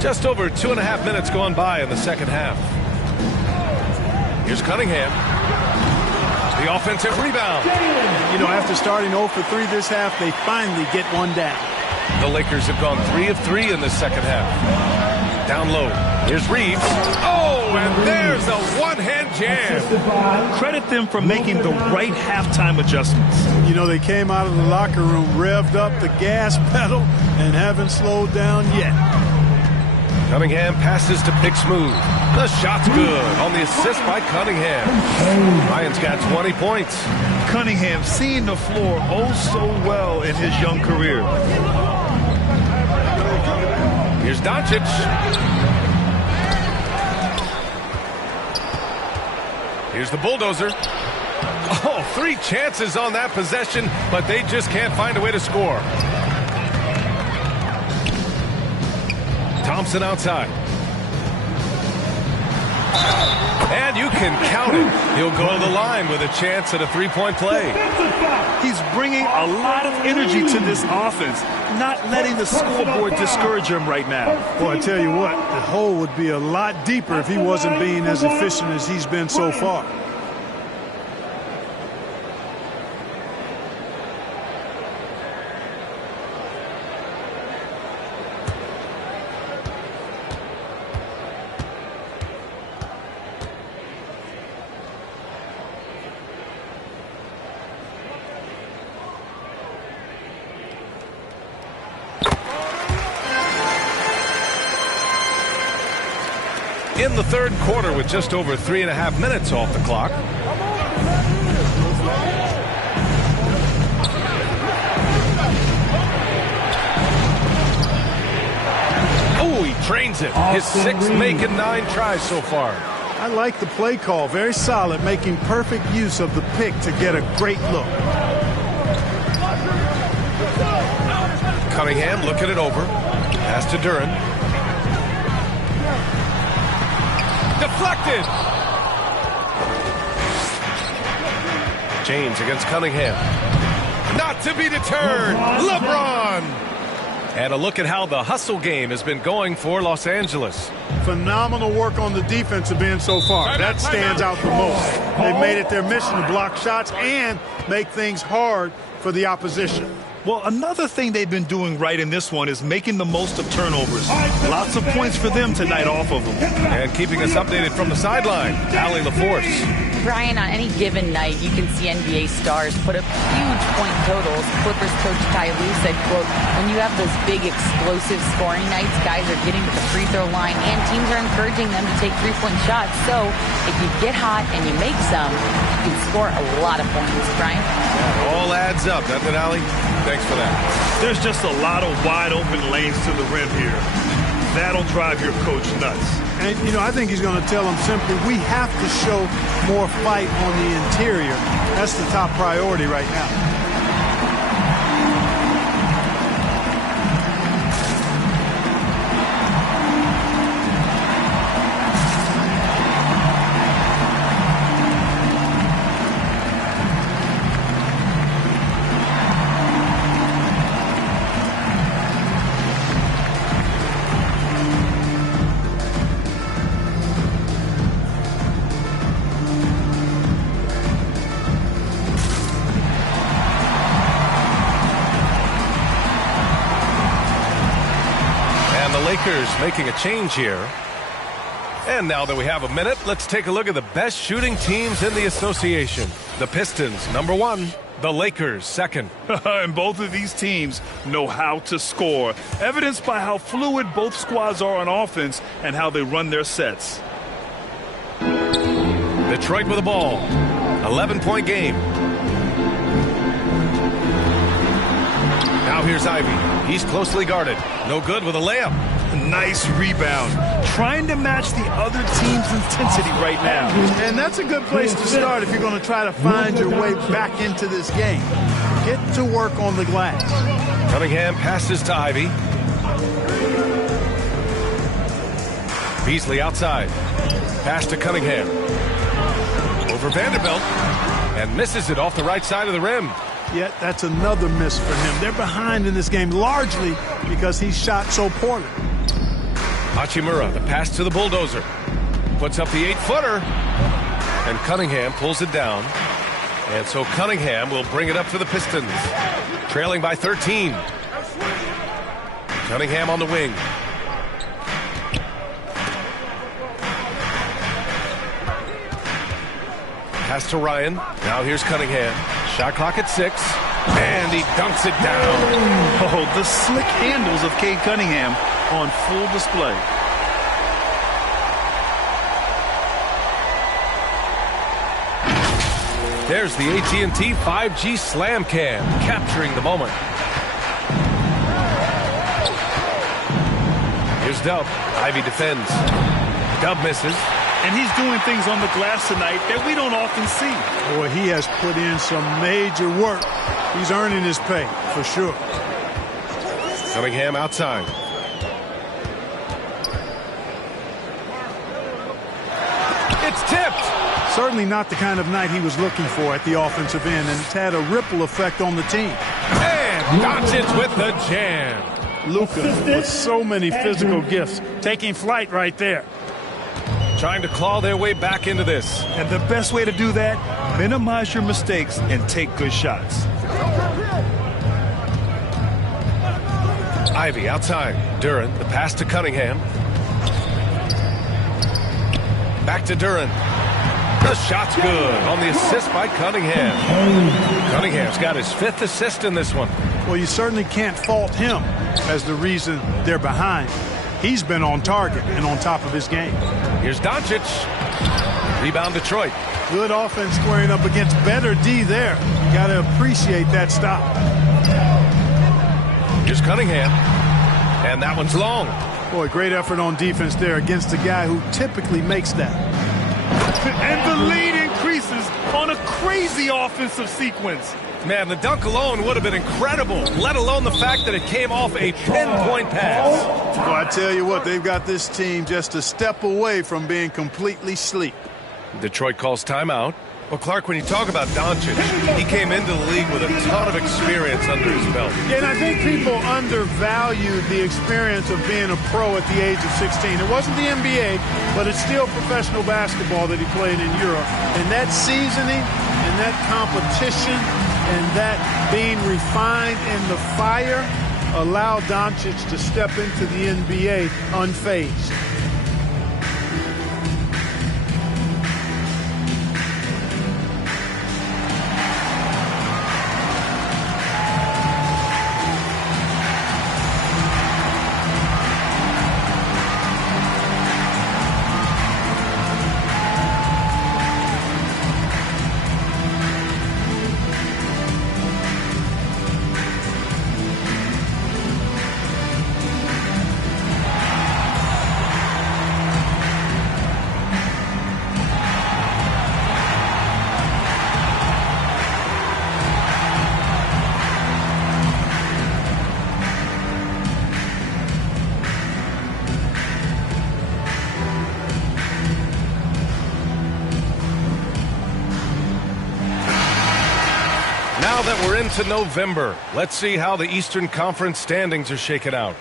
Just over 2.5 minutes gone by in the second half. Here's Cunningham. The offensive rebound. You know, after starting 0 for 3 this half, they finally get one down. The Lakers have gone 3 of 3 in the second half. Down low. Here's Reeves. Oh, and there's a one-hand jam. Credit them for making the right halftime adjustments. You know, they came out of the locker room, revved up the gas pedal, and haven't slowed down yet. Cunningham passes to Pick Smooth. The shot's good on the assist by Cunningham. Ryan's got 20 points. Cunningham seeing the floor oh so well in his young career. Here's Doncic. Here's the bulldozer. Oh, 3 chances on that possession, but they just can't find a way to score. Thompson outside. And you can count it. He'll go to the line with a chance at a 3-point play. He's bringing a lot of energy to this offense, not letting the scoreboard discourage him right now. Boy, I tell you what, the hole would be a lot deeper if he wasn't being as efficient as he's been so far. In the third quarter with just over 3.5 minutes off the clock. Oh, he trains it. His 6th make and 9 tries so far. I like the play call. Very solid, making perfect use of the pick to get a great look. Cunningham looking it over. Pass to Duren. Deflected. James against Cunningham. Not to be deterred. LeBron. And a look at how the hustle game has been going for Los Angeles. Phenomenal work on the defensive end so far. That stands out the most. They've made it their mission to block shots and make things hard for the opposition. Well, another thing they've been doing right in this one is making the most of turnovers. Lots of points for them tonight off of them. And keeping us updated from the sideline, Allie LaForce. Brian, on any given night, you can see NBA stars put up huge point totals. Clippers coach Ty Lue said, quote, when you have those big explosive scoring nights, guys are getting to the free throw line and teams are encouraging them to take 3-point shots. So if you get hot and you make some, you can score a lot of points. Brian? Yeah, all adds up, doesn't it, Allie? Thanks for that. There's just a lot of wide open lanes to the rim here. That'll drive your coach nuts. And, you know, I think he's going to tell them simply, we have to show more fight on the interior. That's the top priority right now. Lakers making a change here. And now that we have a minute, let's take a look at the best shooting teams in the association. The Pistons, number 1. The Lakers, 2nd. And both of these teams know how to score, evidenced by how fluid both squads are on offense and how they run their sets. Detroit with the ball. 11-point game. Now here's Ivy. He's closely guarded. No good with a layup. Nice rebound. Trying to match the other team's intensity right now. And that's a good place to start if you're going to try to find your way back into this game. Get to work on the glass. Cunningham passes to Ivy. Beasley outside. Pass to Cunningham. Over Vanderbilt. And misses it off the right side of the rim. Yet that's another miss for him. They're behind in this game largely because he shot so poorly. Hachimura, the pass to the bulldozer. Puts up the 8-footer. And Cunningham pulls it down. And so Cunningham will bring it up for the Pistons. Trailing by 13. Cunningham on the wing. Pass to Ryan. Now here's Cunningham. Shot clock at 6. And he dunks it down. Oh, the slick handles of Cade Cunningham on full display. There's the AT&T 5G Slam Cam, capturing the moment. Here's Dub. Ivy defends. Dub misses. And he's doing things on the glass tonight that we don't often see. Boy, he has put in some major work. He's earning his pay, for sure. Cunningham outside. It's tipped. Certainly not the kind of night he was looking for at the offensive end, and it's had a ripple effect on the team. And Doncic with the jam. Luka with so many physical gifts, taking flight right there. Trying to claw their way back into this. And the best way to do that, minimize your mistakes and take good shots. Ivy outside. Duren, the pass to Cunningham. Back to Duren. The shot's good on the assist by Cunningham. Cunningham's got his 5th assist in this one. Well, you certainly can't fault him as the reason they're behind. He's been on target and on top of his game. Here's Doncic. Rebound Detroit. Good offense squaring up against better D there. Got to appreciate that stop. Here's Cunningham. And that one's long. Boy, great effort on defense there against a guy who typically makes that. And the lead increases on a crazy offensive sequence. Man, the dunk alone would have been incredible, let alone the fact that it came off a pinpoint pass. Well, I tell you what, they've got this team just a step away from being completely asleep. Detroit calls timeout. Well, Clark, when you talk about Doncic, he came into the league with a ton of experience under his belt. And I think people undervalued the experience of being a pro at the age of 16. It wasn't the NBA, but it's still professional basketball that he played in Europe. And that seasoning and that competition and that being refined in the fire allowed Doncic to step into the NBA unfazed. Now that we're into November, let's see how the Eastern Conference standings are shaken out.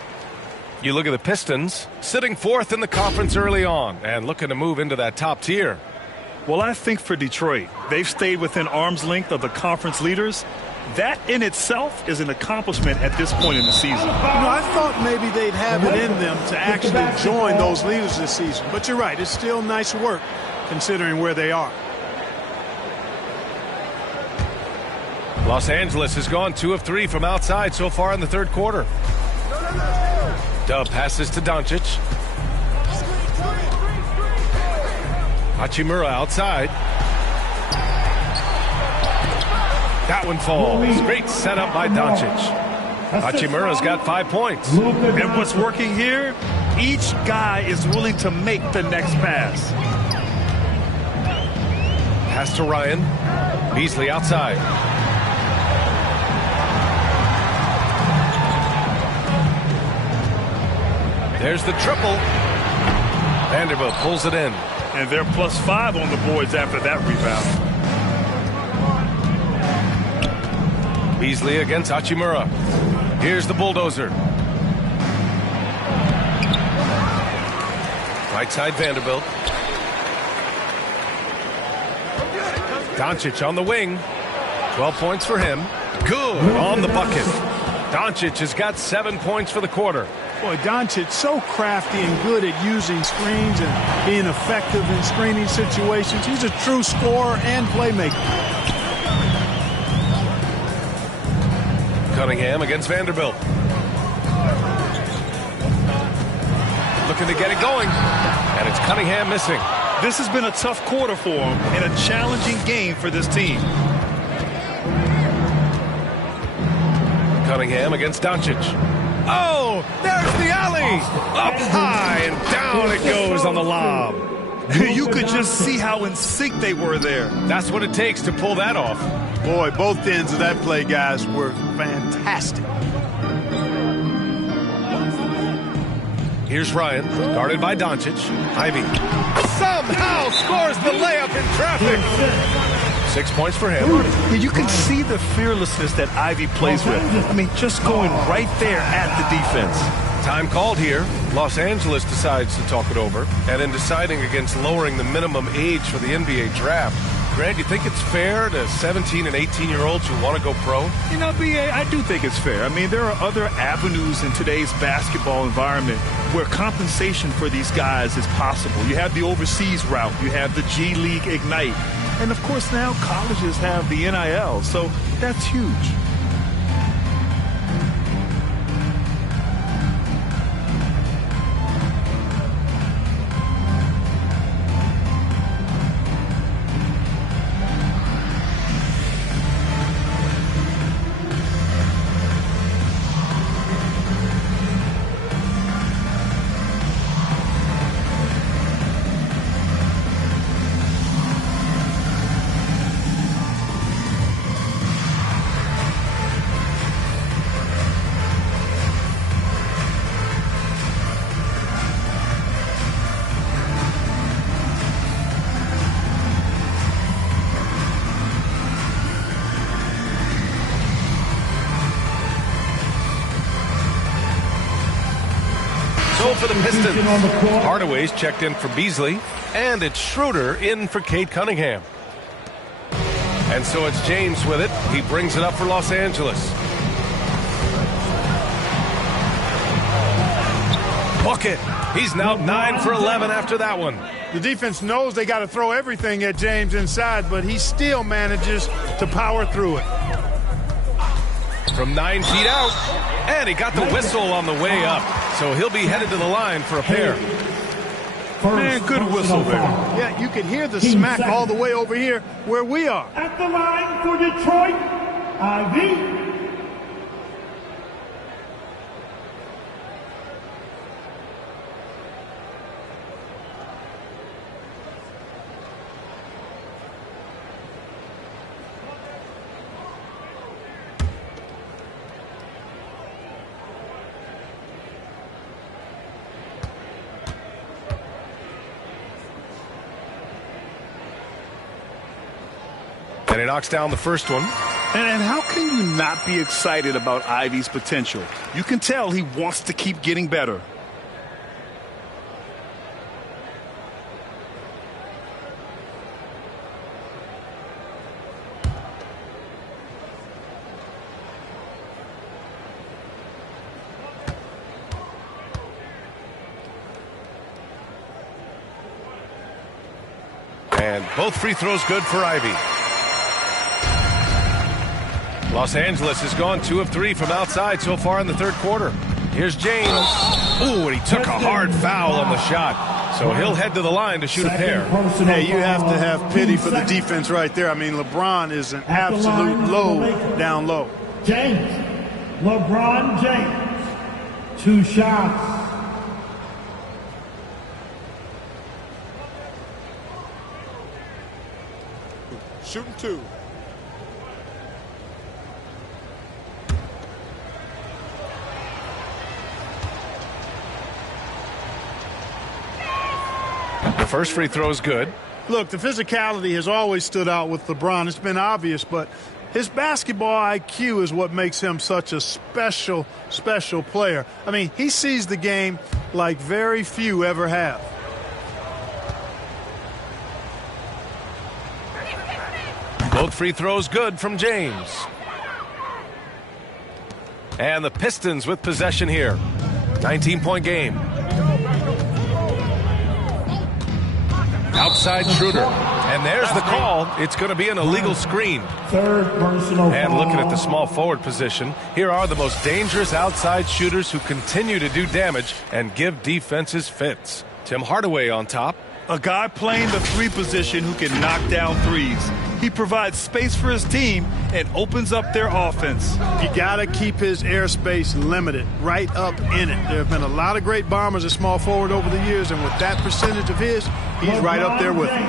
You look at the Pistons, sitting 4th in the conference early on and looking to move into that top tier. Well, I think for Detroit, they've stayed within arm's length of the conference leaders. That in itself is an accomplishment at this point in the season. You know, I thought maybe they'd have it in them to actually join those leaders this season. But you're right, it's still nice work considering where they are. Los Angeles has gone 2 of 3 from outside so far in the third quarter. Dub passes to Doncic. Hachimura outside. That one falls. Great setup by Doncic. Hachimura's got 5 points. And what's working here? Each guy is willing to make the next pass. Pass to Ryan. Beasley outside. There's the triple. Vanderbilt pulls it in. And they're +5 on the boards after that rebound. Beasley against Hachimura. Here's the bulldozer. Right side Vanderbilt. Doncic on the wing. 12 points for him. Good on the bucket. Doncic has got 7 points for the quarter. Boy, Doncic so crafty and good at using screens and being effective in screening situations. He's a true scorer and playmaker. Cunningham against Vanderbilt. Looking to get it going. And it's Cunningham missing. This has been a tough quarter for him and a challenging game for this team. Cunningham against Doncic. Oh, there's the alley. Up high and down it goes on the lob. You could just see how in sync they were there. That's what it takes to pull that off. Boy, both ends of that play, guys, were fantastic. Here's Ryan, guarded by Doncic. Ivy somehow scores the layup in traffic. 6 points for him. You can see the fearlessness that Ivy plays with. I mean, just going right there at the defense. Time called here. Los Angeles decides to talk it over. And in deciding against lowering the minimum age for the NBA draft, Grant, you think it's fair to 17 and 18-year-olds who want to go pro? You know, B.A., I do think it's fair. I mean, there are other avenues in today's basketball environment where compensation for these guys is possible. You have the overseas route. You have the G League Ignite. And, of course, now colleges have the NIL, so that's huge. So for the Pistons, Hardaway's checked in for Beasley, and it's Schroeder in for Cade Cunningham. And so it's James with it. He brings it up for Los Angeles. Bucket. He's now 9 for 11 after that one. The defense knows they got to throw everything at James inside, but he still manages to power through it. From 9 feet out, and he got the whistle on the way up. So he'll be headed to the line for a pair. Man, good whistle there. Yeah, you can hear the smack all the way over here where we are. At the line for Detroit, Ivy. And he knocks down the first one. And how can you not be excited about Ivy's potential? You can tell he wants to keep getting better. And both free throws good for Ivy. Los Angeles has gone 2 of 3 from outside so far in the third quarter. Here's James. Ooh, and he took a hard foul on the shot. So he'll head to the line to shoot a pair. Hey, you have to have pity for the defense right there. I mean, LeBron is an absolute low down low. James. LeBron James. 2 shots. Shooting 2. The first free throw is good. Look, the physicality has always stood out with LeBron. It's been obvious, but his basketball IQ is what makes him such a special, special player. I mean, he sees the game like very few ever have. Both free throws good from James. And the Pistons with possession here. 19-point game. Outside Schroeder. And there's the call. It's going to be an illegal screen. Third personal And looking foul. at the small forward position, here are the most dangerous outside shooters who continue to do damage and give defenses fits. Tim Hardaway on top. A guy playing the three position who can knock down threes. He provides space for his team and opens up their offense. You got to keep his airspace limited, right up in it. There have been a lot of great bombers at small forward over the years, and with that percentage of his, he's right up there with him.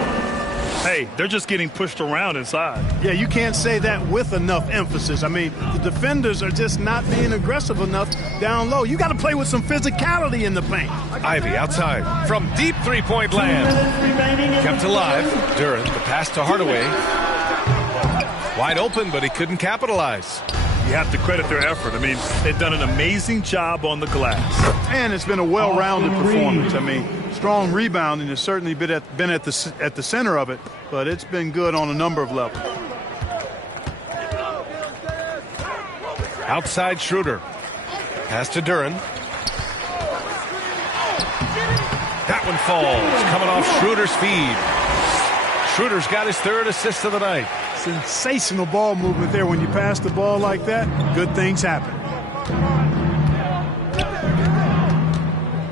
Hey, they're just getting pushed around inside. Yeah, you can't say that with enough emphasis. I mean, the defenders are just not being aggressive enough down low. You got to play with some physicality in the paint. Ivy outside from deep three-point land. Kept alive. Duren, the pass to Hardaway. Wide open, but he couldn't capitalize. You have to credit their effort. I mean, they've done an amazing job on the glass. And it's been a well-rounded performance. I mean, strong rebounding has certainly been at the center of it, but it's been good on a number of levels. Outside Schroeder. Pass to Duren. That one falls. Coming off Schroeder's feed. Schroeder's got his third assist of the night. Sensational ball movement there. When you pass the ball like that, good things happen.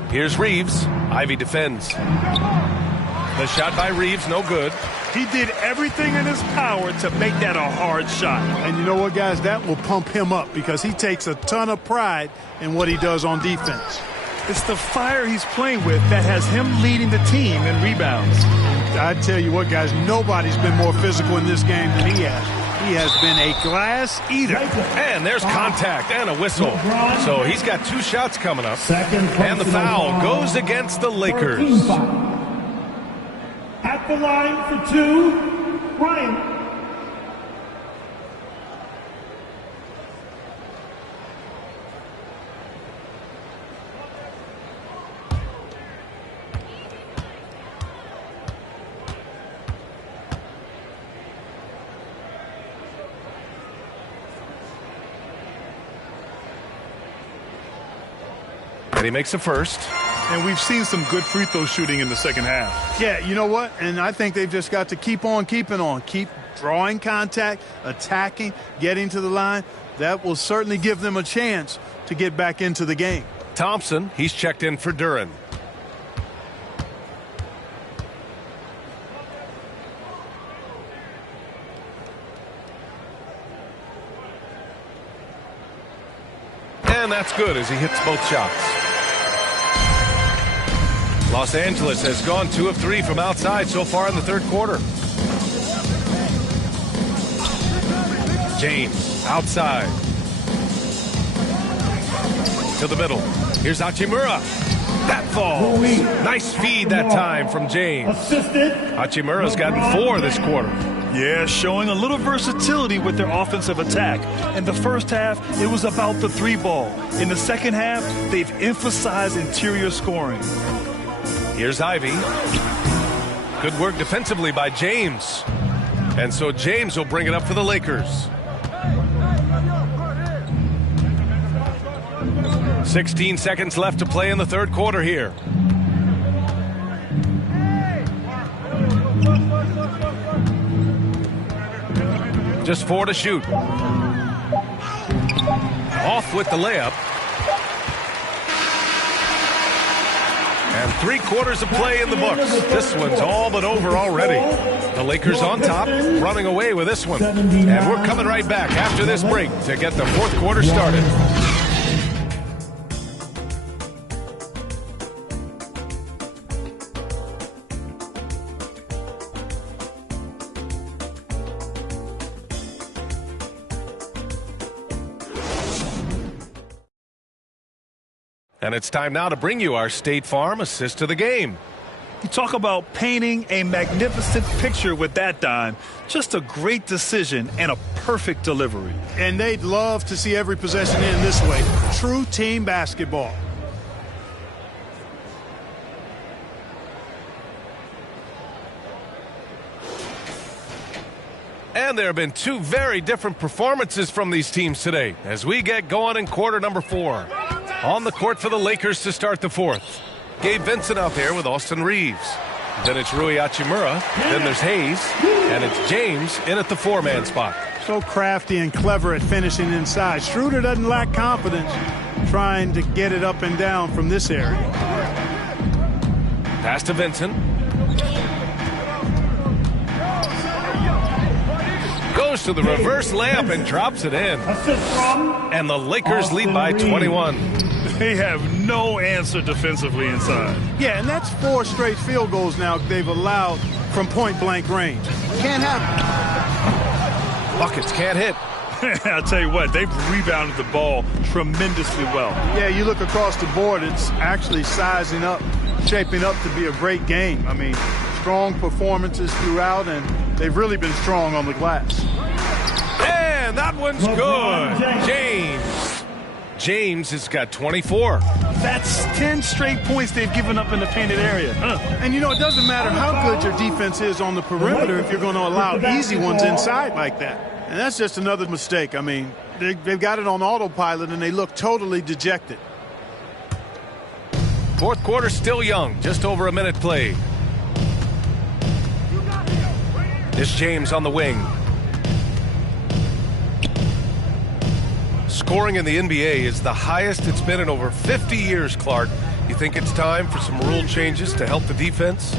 Here's Reeves. Ivy defends. The shot by Reeves, no good. He did everything in his power to make that a hard shot. And you know what, guys? That will pump him up because he takes a ton of pride in what he does on defense. It's the fire he's playing with that has him leading the team in rebounds. I tell you what, guys, nobody's been more physical in this game than he has. He has been a glass eater. And there's contact and a whistle. So he's got two shots coming up. And the foul goes against the Lakers. At the line for two, Bryant. And he makes the first. And we've seen some good free throw shooting in the second half. Yeah, you know what? And I think they've just got to keep on keeping on. Keep drawing contact, attacking, getting to the line. That will certainly give them a chance to get back into the game. Thompson, he's checked in for Duren. And that's good as he hits both shots. Los Angeles has gone 2 of 3 from outside so far in the third quarter. James outside. To the middle. Here's Hachimura. That falls. Nice feed that time from James. Hachimura's gotten 4 this quarter. Yeah, showing a little versatility with their offensive attack. In the first half, it was about the three ball. In the second half, they've emphasized interior scoring. Here's Ivy. Good work defensively by James. And so James will bring it up for the Lakers. 16 seconds left to play in the third quarter here. Just 4 to shoot. Off with the layup. And 3 quarters of play in the books. This one's all but over already. The Lakers on top, running away with this one. And we're coming right back after this break to get the fourth quarter started. And it's time now to bring you our State Farm assist to the game. You talk about painting a magnificent picture with that dime. Just a great decision and a perfect delivery. And they'd love to see every possession in this way. True team basketball. And there have been 2 very different performances from these teams today as we get going in quarter number 4. On the court for the Lakers to start the fourth. Gabe Vincent out there with Austin Reeves. Then it's Rui Hachimura. Then there's Hayes. And it's James in at the 4-man spot. So crafty and clever at finishing inside. Schroeder doesn't lack confidence trying to get it up and down from this area. Pass to Vincent. goes to the reverse layup and drops it in. And the Lakers lead by 21. They have no answer defensively inside. Yeah, and that's 4 straight field goals now they've allowed from point-blank range. Can't happen. Buckets can't hit. I'll tell you what, they've rebounded the ball tremendously well. Yeah, you look across the board, it's actually sizing up, shaping up to be a great game. I mean, strong performances throughout, and they've really been strong on the glass. And that one's good. James has got 24. That's 10 straight points they've given up in the painted area. And, it doesn't matter how good your defense is on the perimeter if you're going to allow easy ones inside like that. And that's just another mistake. I mean, they've got it on autopilot, and they look totally dejected. Fourth quarter still young. Just over a minute played. This James on the wing. Scoring in the NBA is the highest it's been in over 50 years, Clark. You think it's time for some rule changes to help the defense?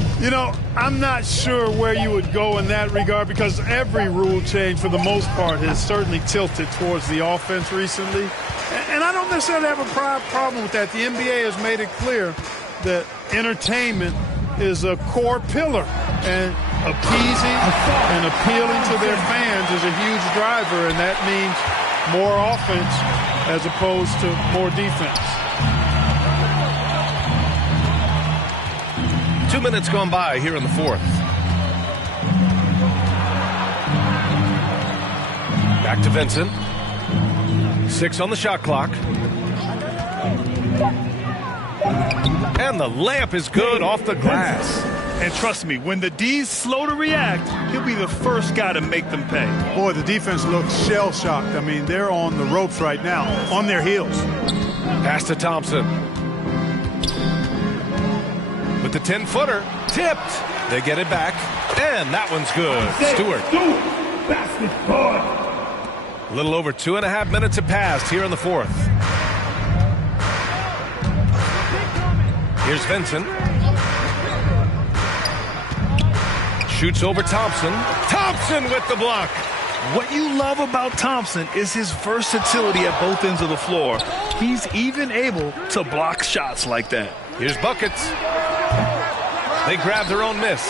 I'm not sure where you would go in that regard because every rule change for the most part has certainly tilted towards the offense recently. And I don't necessarily have a problem with that. The NBA has made it clear that entertainment is a core pillar, and appeasing and appealing to their fans is a huge driver, and that means more offense as opposed to more defense. 2 minutes gone by here in the fourth. Back to Vincent. 6 on the shot clock. And the layup is good off the glass. And trust me, when the D's slow to react, he'll be the first guy to make them pay. Boy, the defense looks shell-shocked. I mean, they're on the ropes right now, on their heels. Pass to Thompson. With the 10-footer, tipped. They get it back, and that one's good. Stewart. A little over 2.5 minutes have passed here in the fourth. Here's Vincent. Shoots over Thompson. Thompson with the block. What you love about Thompson is his versatility at both ends of the floor. He's even able to block shots like that. Here's buckets. They grab their own miss.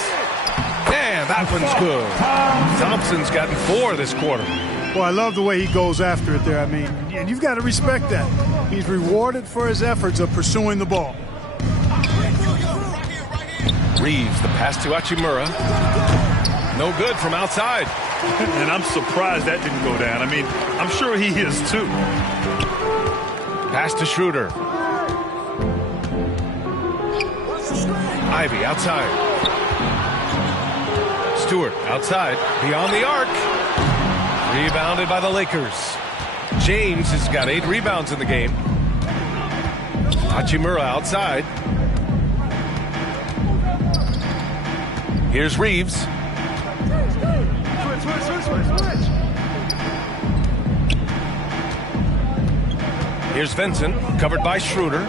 And that one's good. Thompson's gotten 4 this quarter. Well, I love the way he goes after it there. I mean, and you've got to respect that. He's rewarded for his efforts of pursuing the ball. Reeves, the pass to Hachimura. No good from outside. And I'm surprised that didn't go down. I mean, I'm sure he is too. Pass to Schroeder. Ivy outside. Stewart outside. Beyond the arc. Rebounded by the Lakers. James has got 8 rebounds in the game. Hachimura outside. Here's Reeves. Here's Vincent, covered by Schroeder.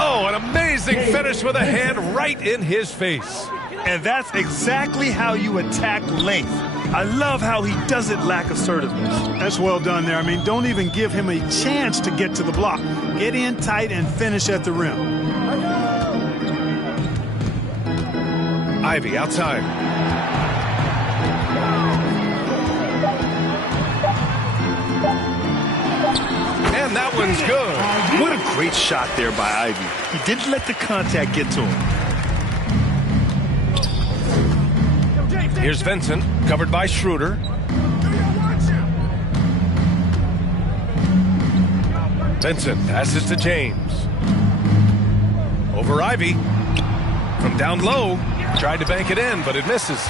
Oh, an amazing finish with a hand right in his face. And that's exactly how you attack length. I love how he doesn't lack assertiveness. That's well done there. I mean, don't even give him a chance to get to the block. Get in tight and finish at the rim. Ivy outside. And that one's good. What a great shot there by Ivy. He didn't let the contact get to him. Here's Vincent, covered by Schroeder. Vincent passes to James. Over Ivy. From down low. Tried to bank it in, but it misses.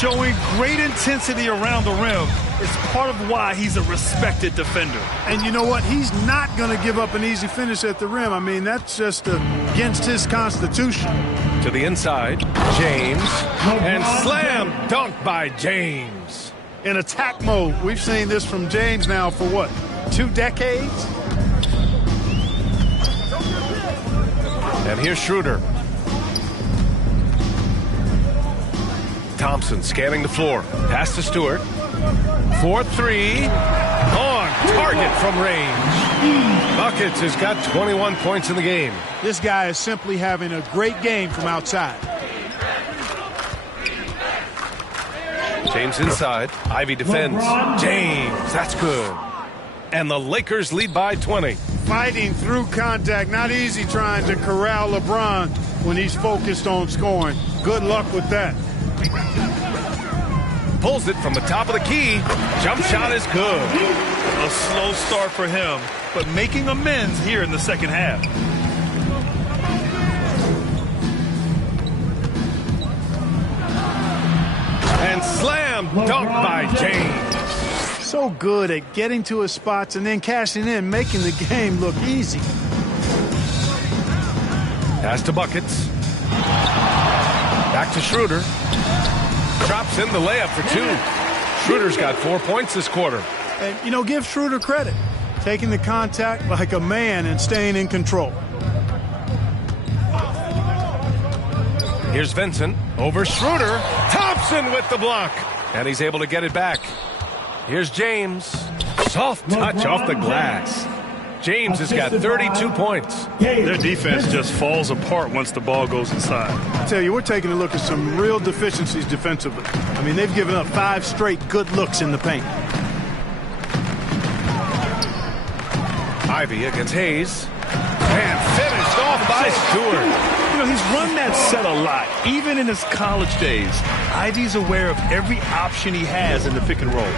Showing great intensity around the rim is part of why he's a respected defender. And you know what? He's not going to give up an easy finish at the rim. I mean, that's just against his constitution. To the inside, James. And slam dunk by James. In attack mode. We've seen this from James now for what? 2 decades? And here's Schroeder. Thompson scanning the floor. Pass to Stewart. 4-3. On target from range. Buckets has got 21 points in the game. This guy is simply having a great game from outside. James inside. Ivy defends. James, that's good. And the Lakers lead by 20. Fighting through contact. Not easy trying to corral LeBron when he's focused on scoring. Good luck with that. Pulls it from the top of the key. Jump shot is good. A slow start for him, but making amends here in the second half. And slam dunk by James. So good at getting to his spots and then cashing in, making the game look easy. Pass to Buckets. Back to Schroeder. Drops in the layup for 2. Schroeder's got 4 points this quarter. And, you know, give Schroeder credit. Taking the contact like a man and staying in control. Here's Vincent over Schroeder. Thompson with the block. And he's able to get it back. Here's James. Soft touch off the glass. James has got 32 points. Their defense just falls apart once the ball goes inside. I tell you, we're taking a look at some real deficiencies defensively. I mean, they've given up 5 straight good looks in the paint. Ivy against Hayes. And finished off by Stewart. You know, he's run that set a lot, even in his college days. Ivy's aware of every option he has in the pick and roll.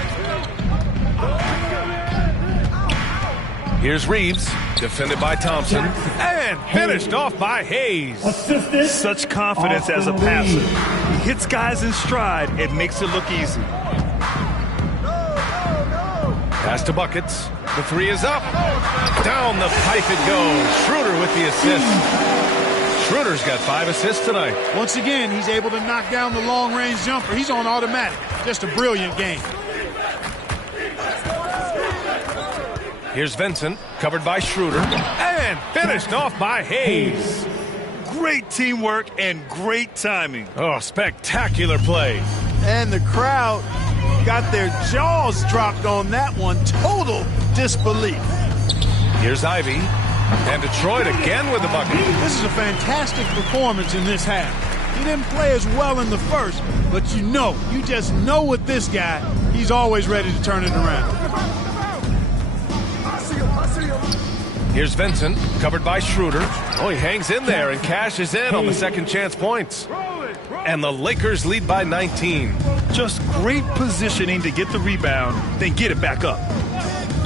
Here's Reeves, defended by Thompson, and finished off by Hayes. Such confidence as a passer. He hits guys in stride and makes it look easy. Pass to Buckets. The 3 is up. Down the pipe it goes. Schroeder with the assist. Schroeder's got 5 assists tonight. Once again, he's able to knock down the long-range jumper. He's on automatic. Just a brilliant game. Here's Vincent, covered by Schroeder, and finished off by Hayes. Great teamwork and great timing. Oh, spectacular play. And the crowd got their jaws dropped on that one. Total disbelief. Here's Ivy, and Detroit again with the bucket. This is a fantastic performance in this half. He didn't play as well in the first, but you just know with this guy, he's always ready to turn it around. Here's Vincent, covered by Schroeder. Oh, he hangs in there and cashes in on the second chance points. And the Lakers lead by 19. Just great positioning to get the rebound, then get it back up.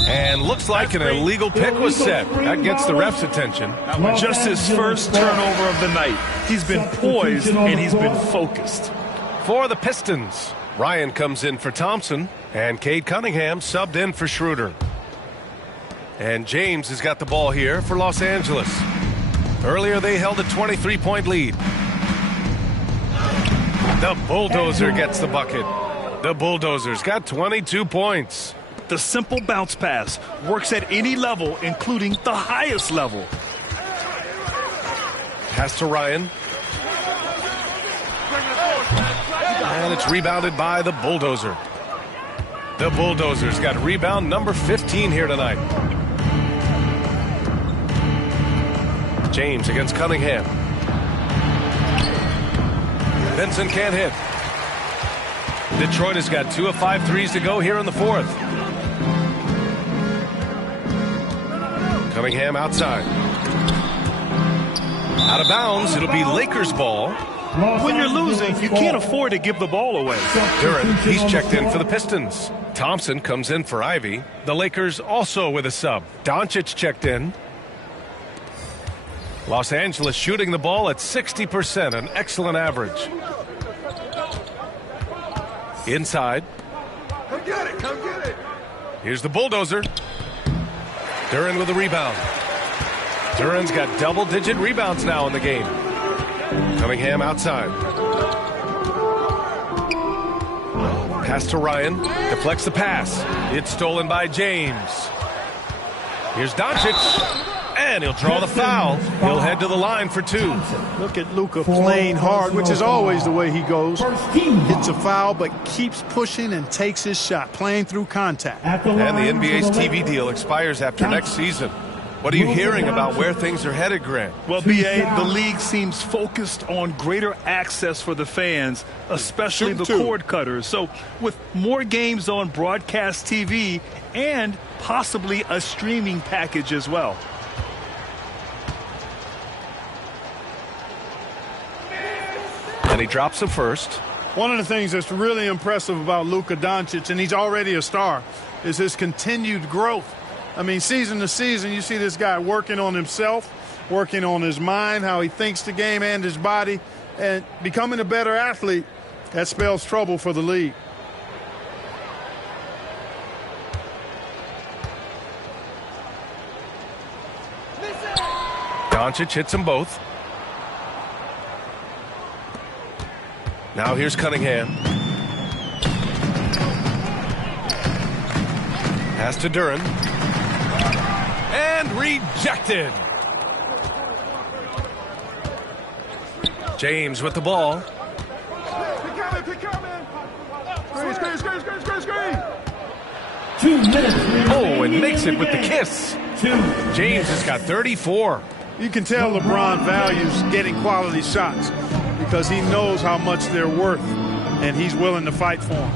And looks like an illegal pick was set. That gets the ref's attention. Just his first turnover of the night. He's been poised and he's been focused. For the Pistons, Ryan comes in for Thompson, and Cade Cunningham subbed in for Schroeder. And James has got the ball here for Los Angeles. Earlier they held a 23-point lead. The Bulldozer gets the bucket. The Bulldozer's got 22 points. The simple bounce pass works at any level, including the highest level. Pass to Ryan. And it's rebounded by the Bulldozer. The Bulldozer's got rebound number 15 here tonight. James against Cunningham. Vincent can't hit. Detroit has got 2 of 5 threes to go here in the fourth. Cunningham outside. Out of bounds. It'll be Lakers ball. When you're losing, you can't afford to give the ball away. Duren, he's checked in for the Pistons. Thompson comes in for Ivy. The Lakers also with a sub. Doncic checked in. Los Angeles shooting the ball at 60%, an excellent average. Inside. Come get it, come get it. Here's the Bulldozer. Duren with a rebound. Duren's got double-digit rebounds now in the game. Cunningham outside. Pass to Ryan. Deflects the pass. It's stolen by James. Here's Doncic. And he'll draw the foul. He'll head to the line for 2. Look at Luka playing hard, which is always the way he goes. Hits a foul, but keeps pushing and takes his shot, playing through contact. And the NBA's TV deal expires after next season. What are you hearing about where things are headed, Grant? Well, B.A., the league seems focused on greater access for the fans, especially the cord cutters. So with more games on broadcast TV and possibly a streaming package as well. And he drops the first. One of the things that's really impressive about Luka Doncic, and he's already a star, is his continued growth. I mean, season to season, you see this guy working on himself, working on his mind, how he thinks the game and his body, and becoming a better athlete. That spells trouble for the league. Doncic hits them both. Now here's Cunningham. Pass to Duren. And rejected. James with the ball. Oh, and makes it with the kiss. James has got 34. You can tell LeBron values getting quality shots because he knows how much they're worth, and he's willing to fight for them.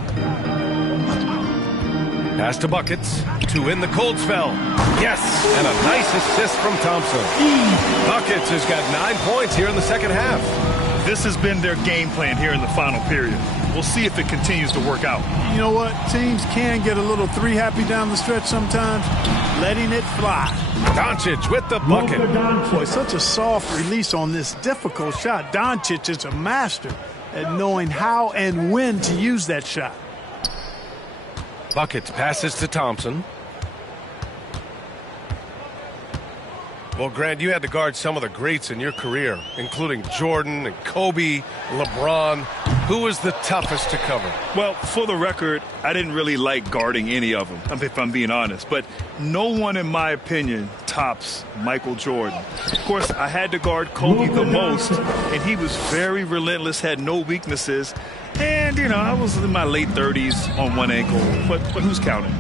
Pass to Buckets to win the cold spell. Yes, and a nice assist from Thompson. Buckets has got 9 points here in the second half. This has been their game plan here in the final period. We'll see if it continues to work out. You know what? Teams can get a little three-happy down the stretch sometimes, letting it fly. Doncic with the bucket. Boy, such a soft release on this difficult shot. Doncic is a master at knowing how and when to use that shot. Buckets passes to Thompson. Well, Grant, you had to guard some of the greats in your career, including Jordan and Kobe, LeBron. Who was the toughest to cover? Well, for the record, I didn't really like guarding any of them, if I'm being honest. But no one, in my opinion, tops Michael Jordan. Of course, I had to guard Kobe the most, and he was very relentless, had no weaknesses. And, you know, I was in my late 30s on one ankle, but who's counting?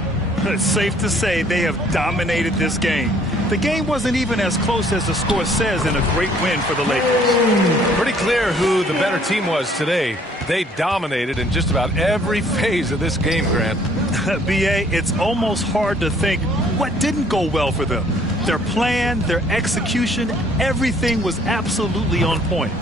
It's safe to say they have dominated this game. The game wasn't even as close as the score says in a great win for the Lakers. Pretty clear who the better team was today. They dominated in just about every phase of this game, Grant. B.A., it's almost hard to think what didn't go well for them. Their plan, their execution, everything was absolutely on point.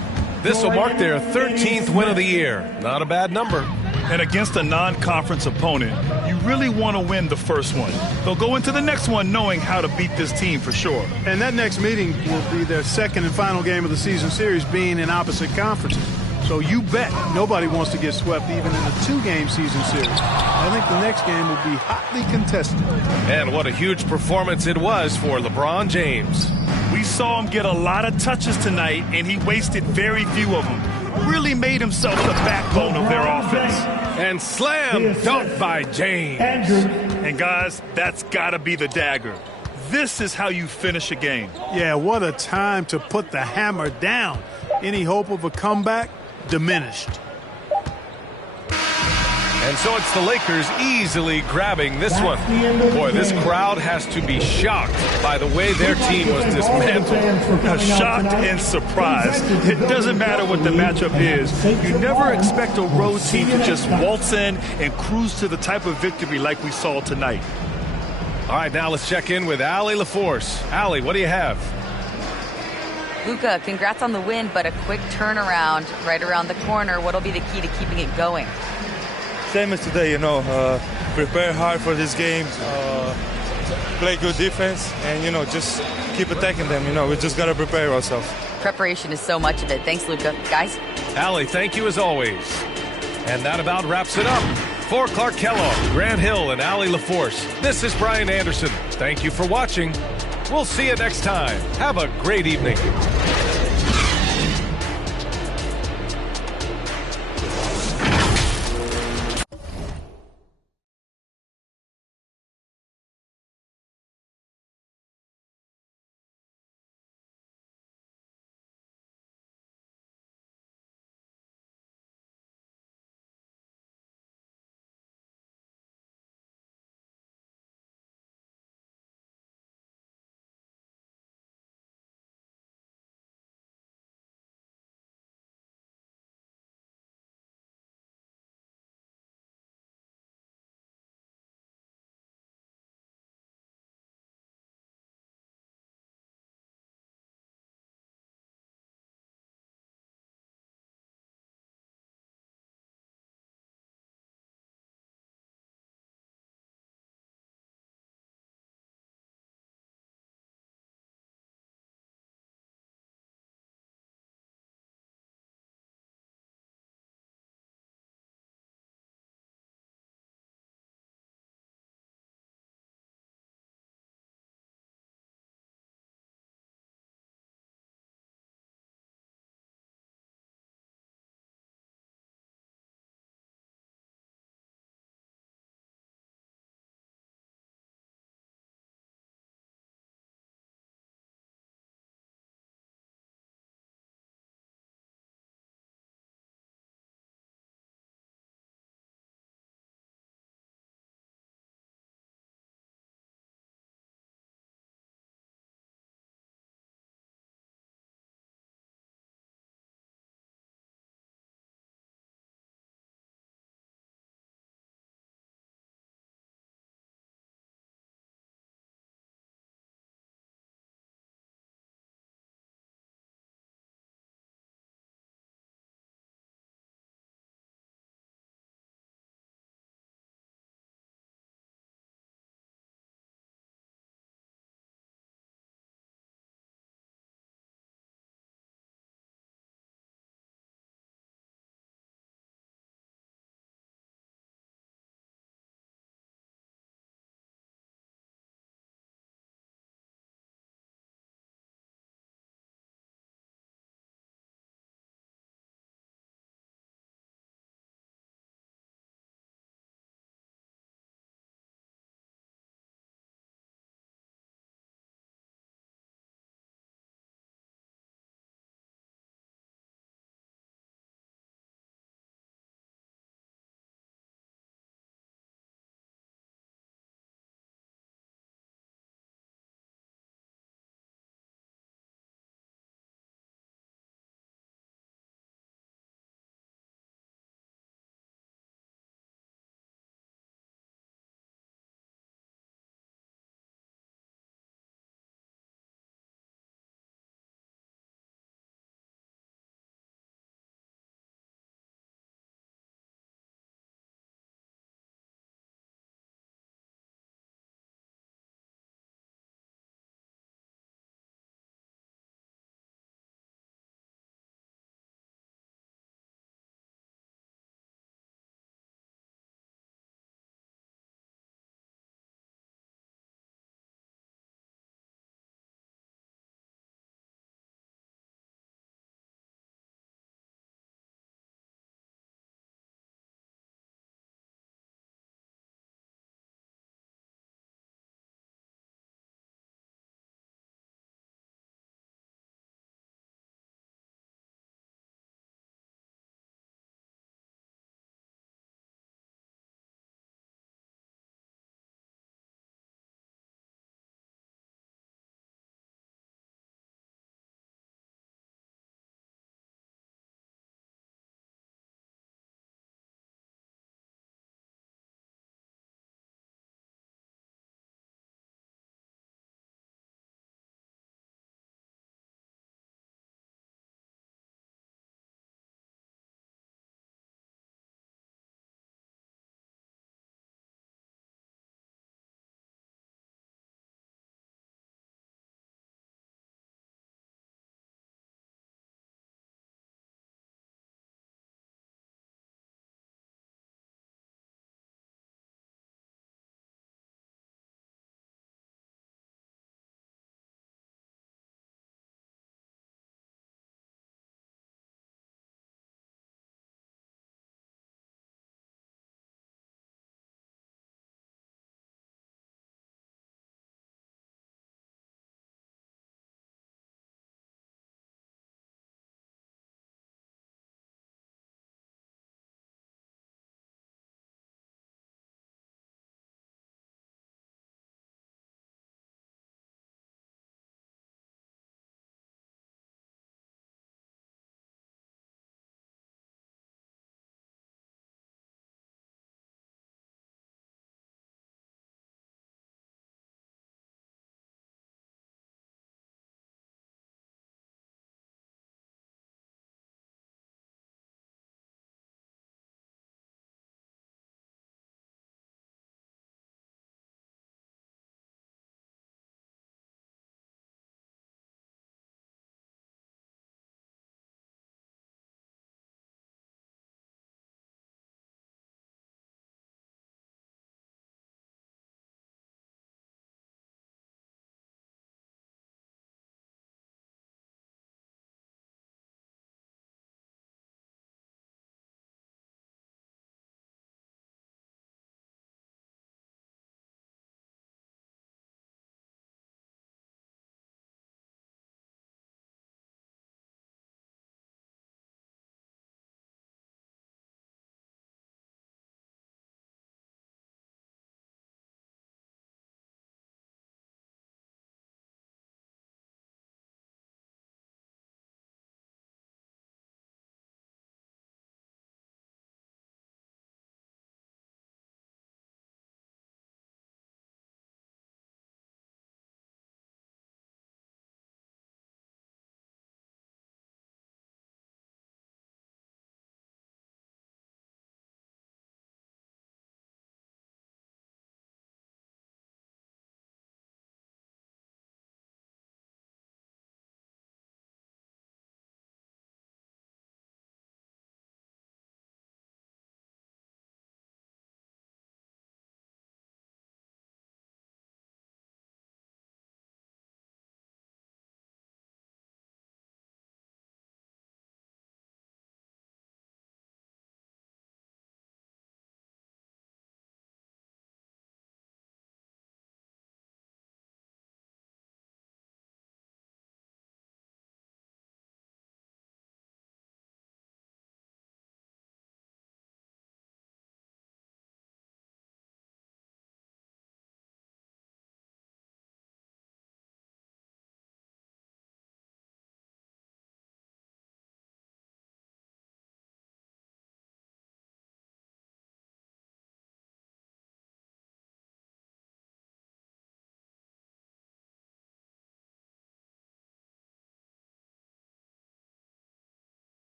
This will mark their 13th win of the year. Not a bad number. And against a non-conference opponent, you really want to win the first one. They'll go into the next one knowing how to beat this team for sure. And that next meeting will be their second and final game of the season series, being in opposite conferences. So you bet nobody wants to get swept even in a two-game season series. I think the next game will be hotly contested. And what a huge performance it was for LeBron James. We saw him get a lot of touches tonight, and he wasted very few of them. Really made himself the backbone of their offense. And slam dunk by James. And guys, that's got to be the dagger. This is how you finish a game. Yeah, what a time to put the hammer down. Any hope of a comeback diminished. And so it's the Lakers easily grabbing this one. Boy, this crowd has to be shocked by the way their team was dismantled. Shocked and surprised. It doesn't matter what the matchup is. You never expect a road team to just waltz in and cruise to the type of victory like we saw tonight. All right, now let's check in with Allie LaForce. Allie, what do you have? Luka, congrats on the win, but a quick turnaround right around the corner. What'll be the key to keeping it going? Same as today, you know, prepare hard for this game, play good defense, and, you know, just keep attacking them. You know, we just got to prepare ourselves. Preparation is so much of it. Thanks, Luka. Guys? Allie, thank you as always. And that about wraps it up. For Clark Kellogg, Grant Hill, and Allie LaForce, this is Brian Anderson. Thank you for watching. We'll see you next time. Have a great evening.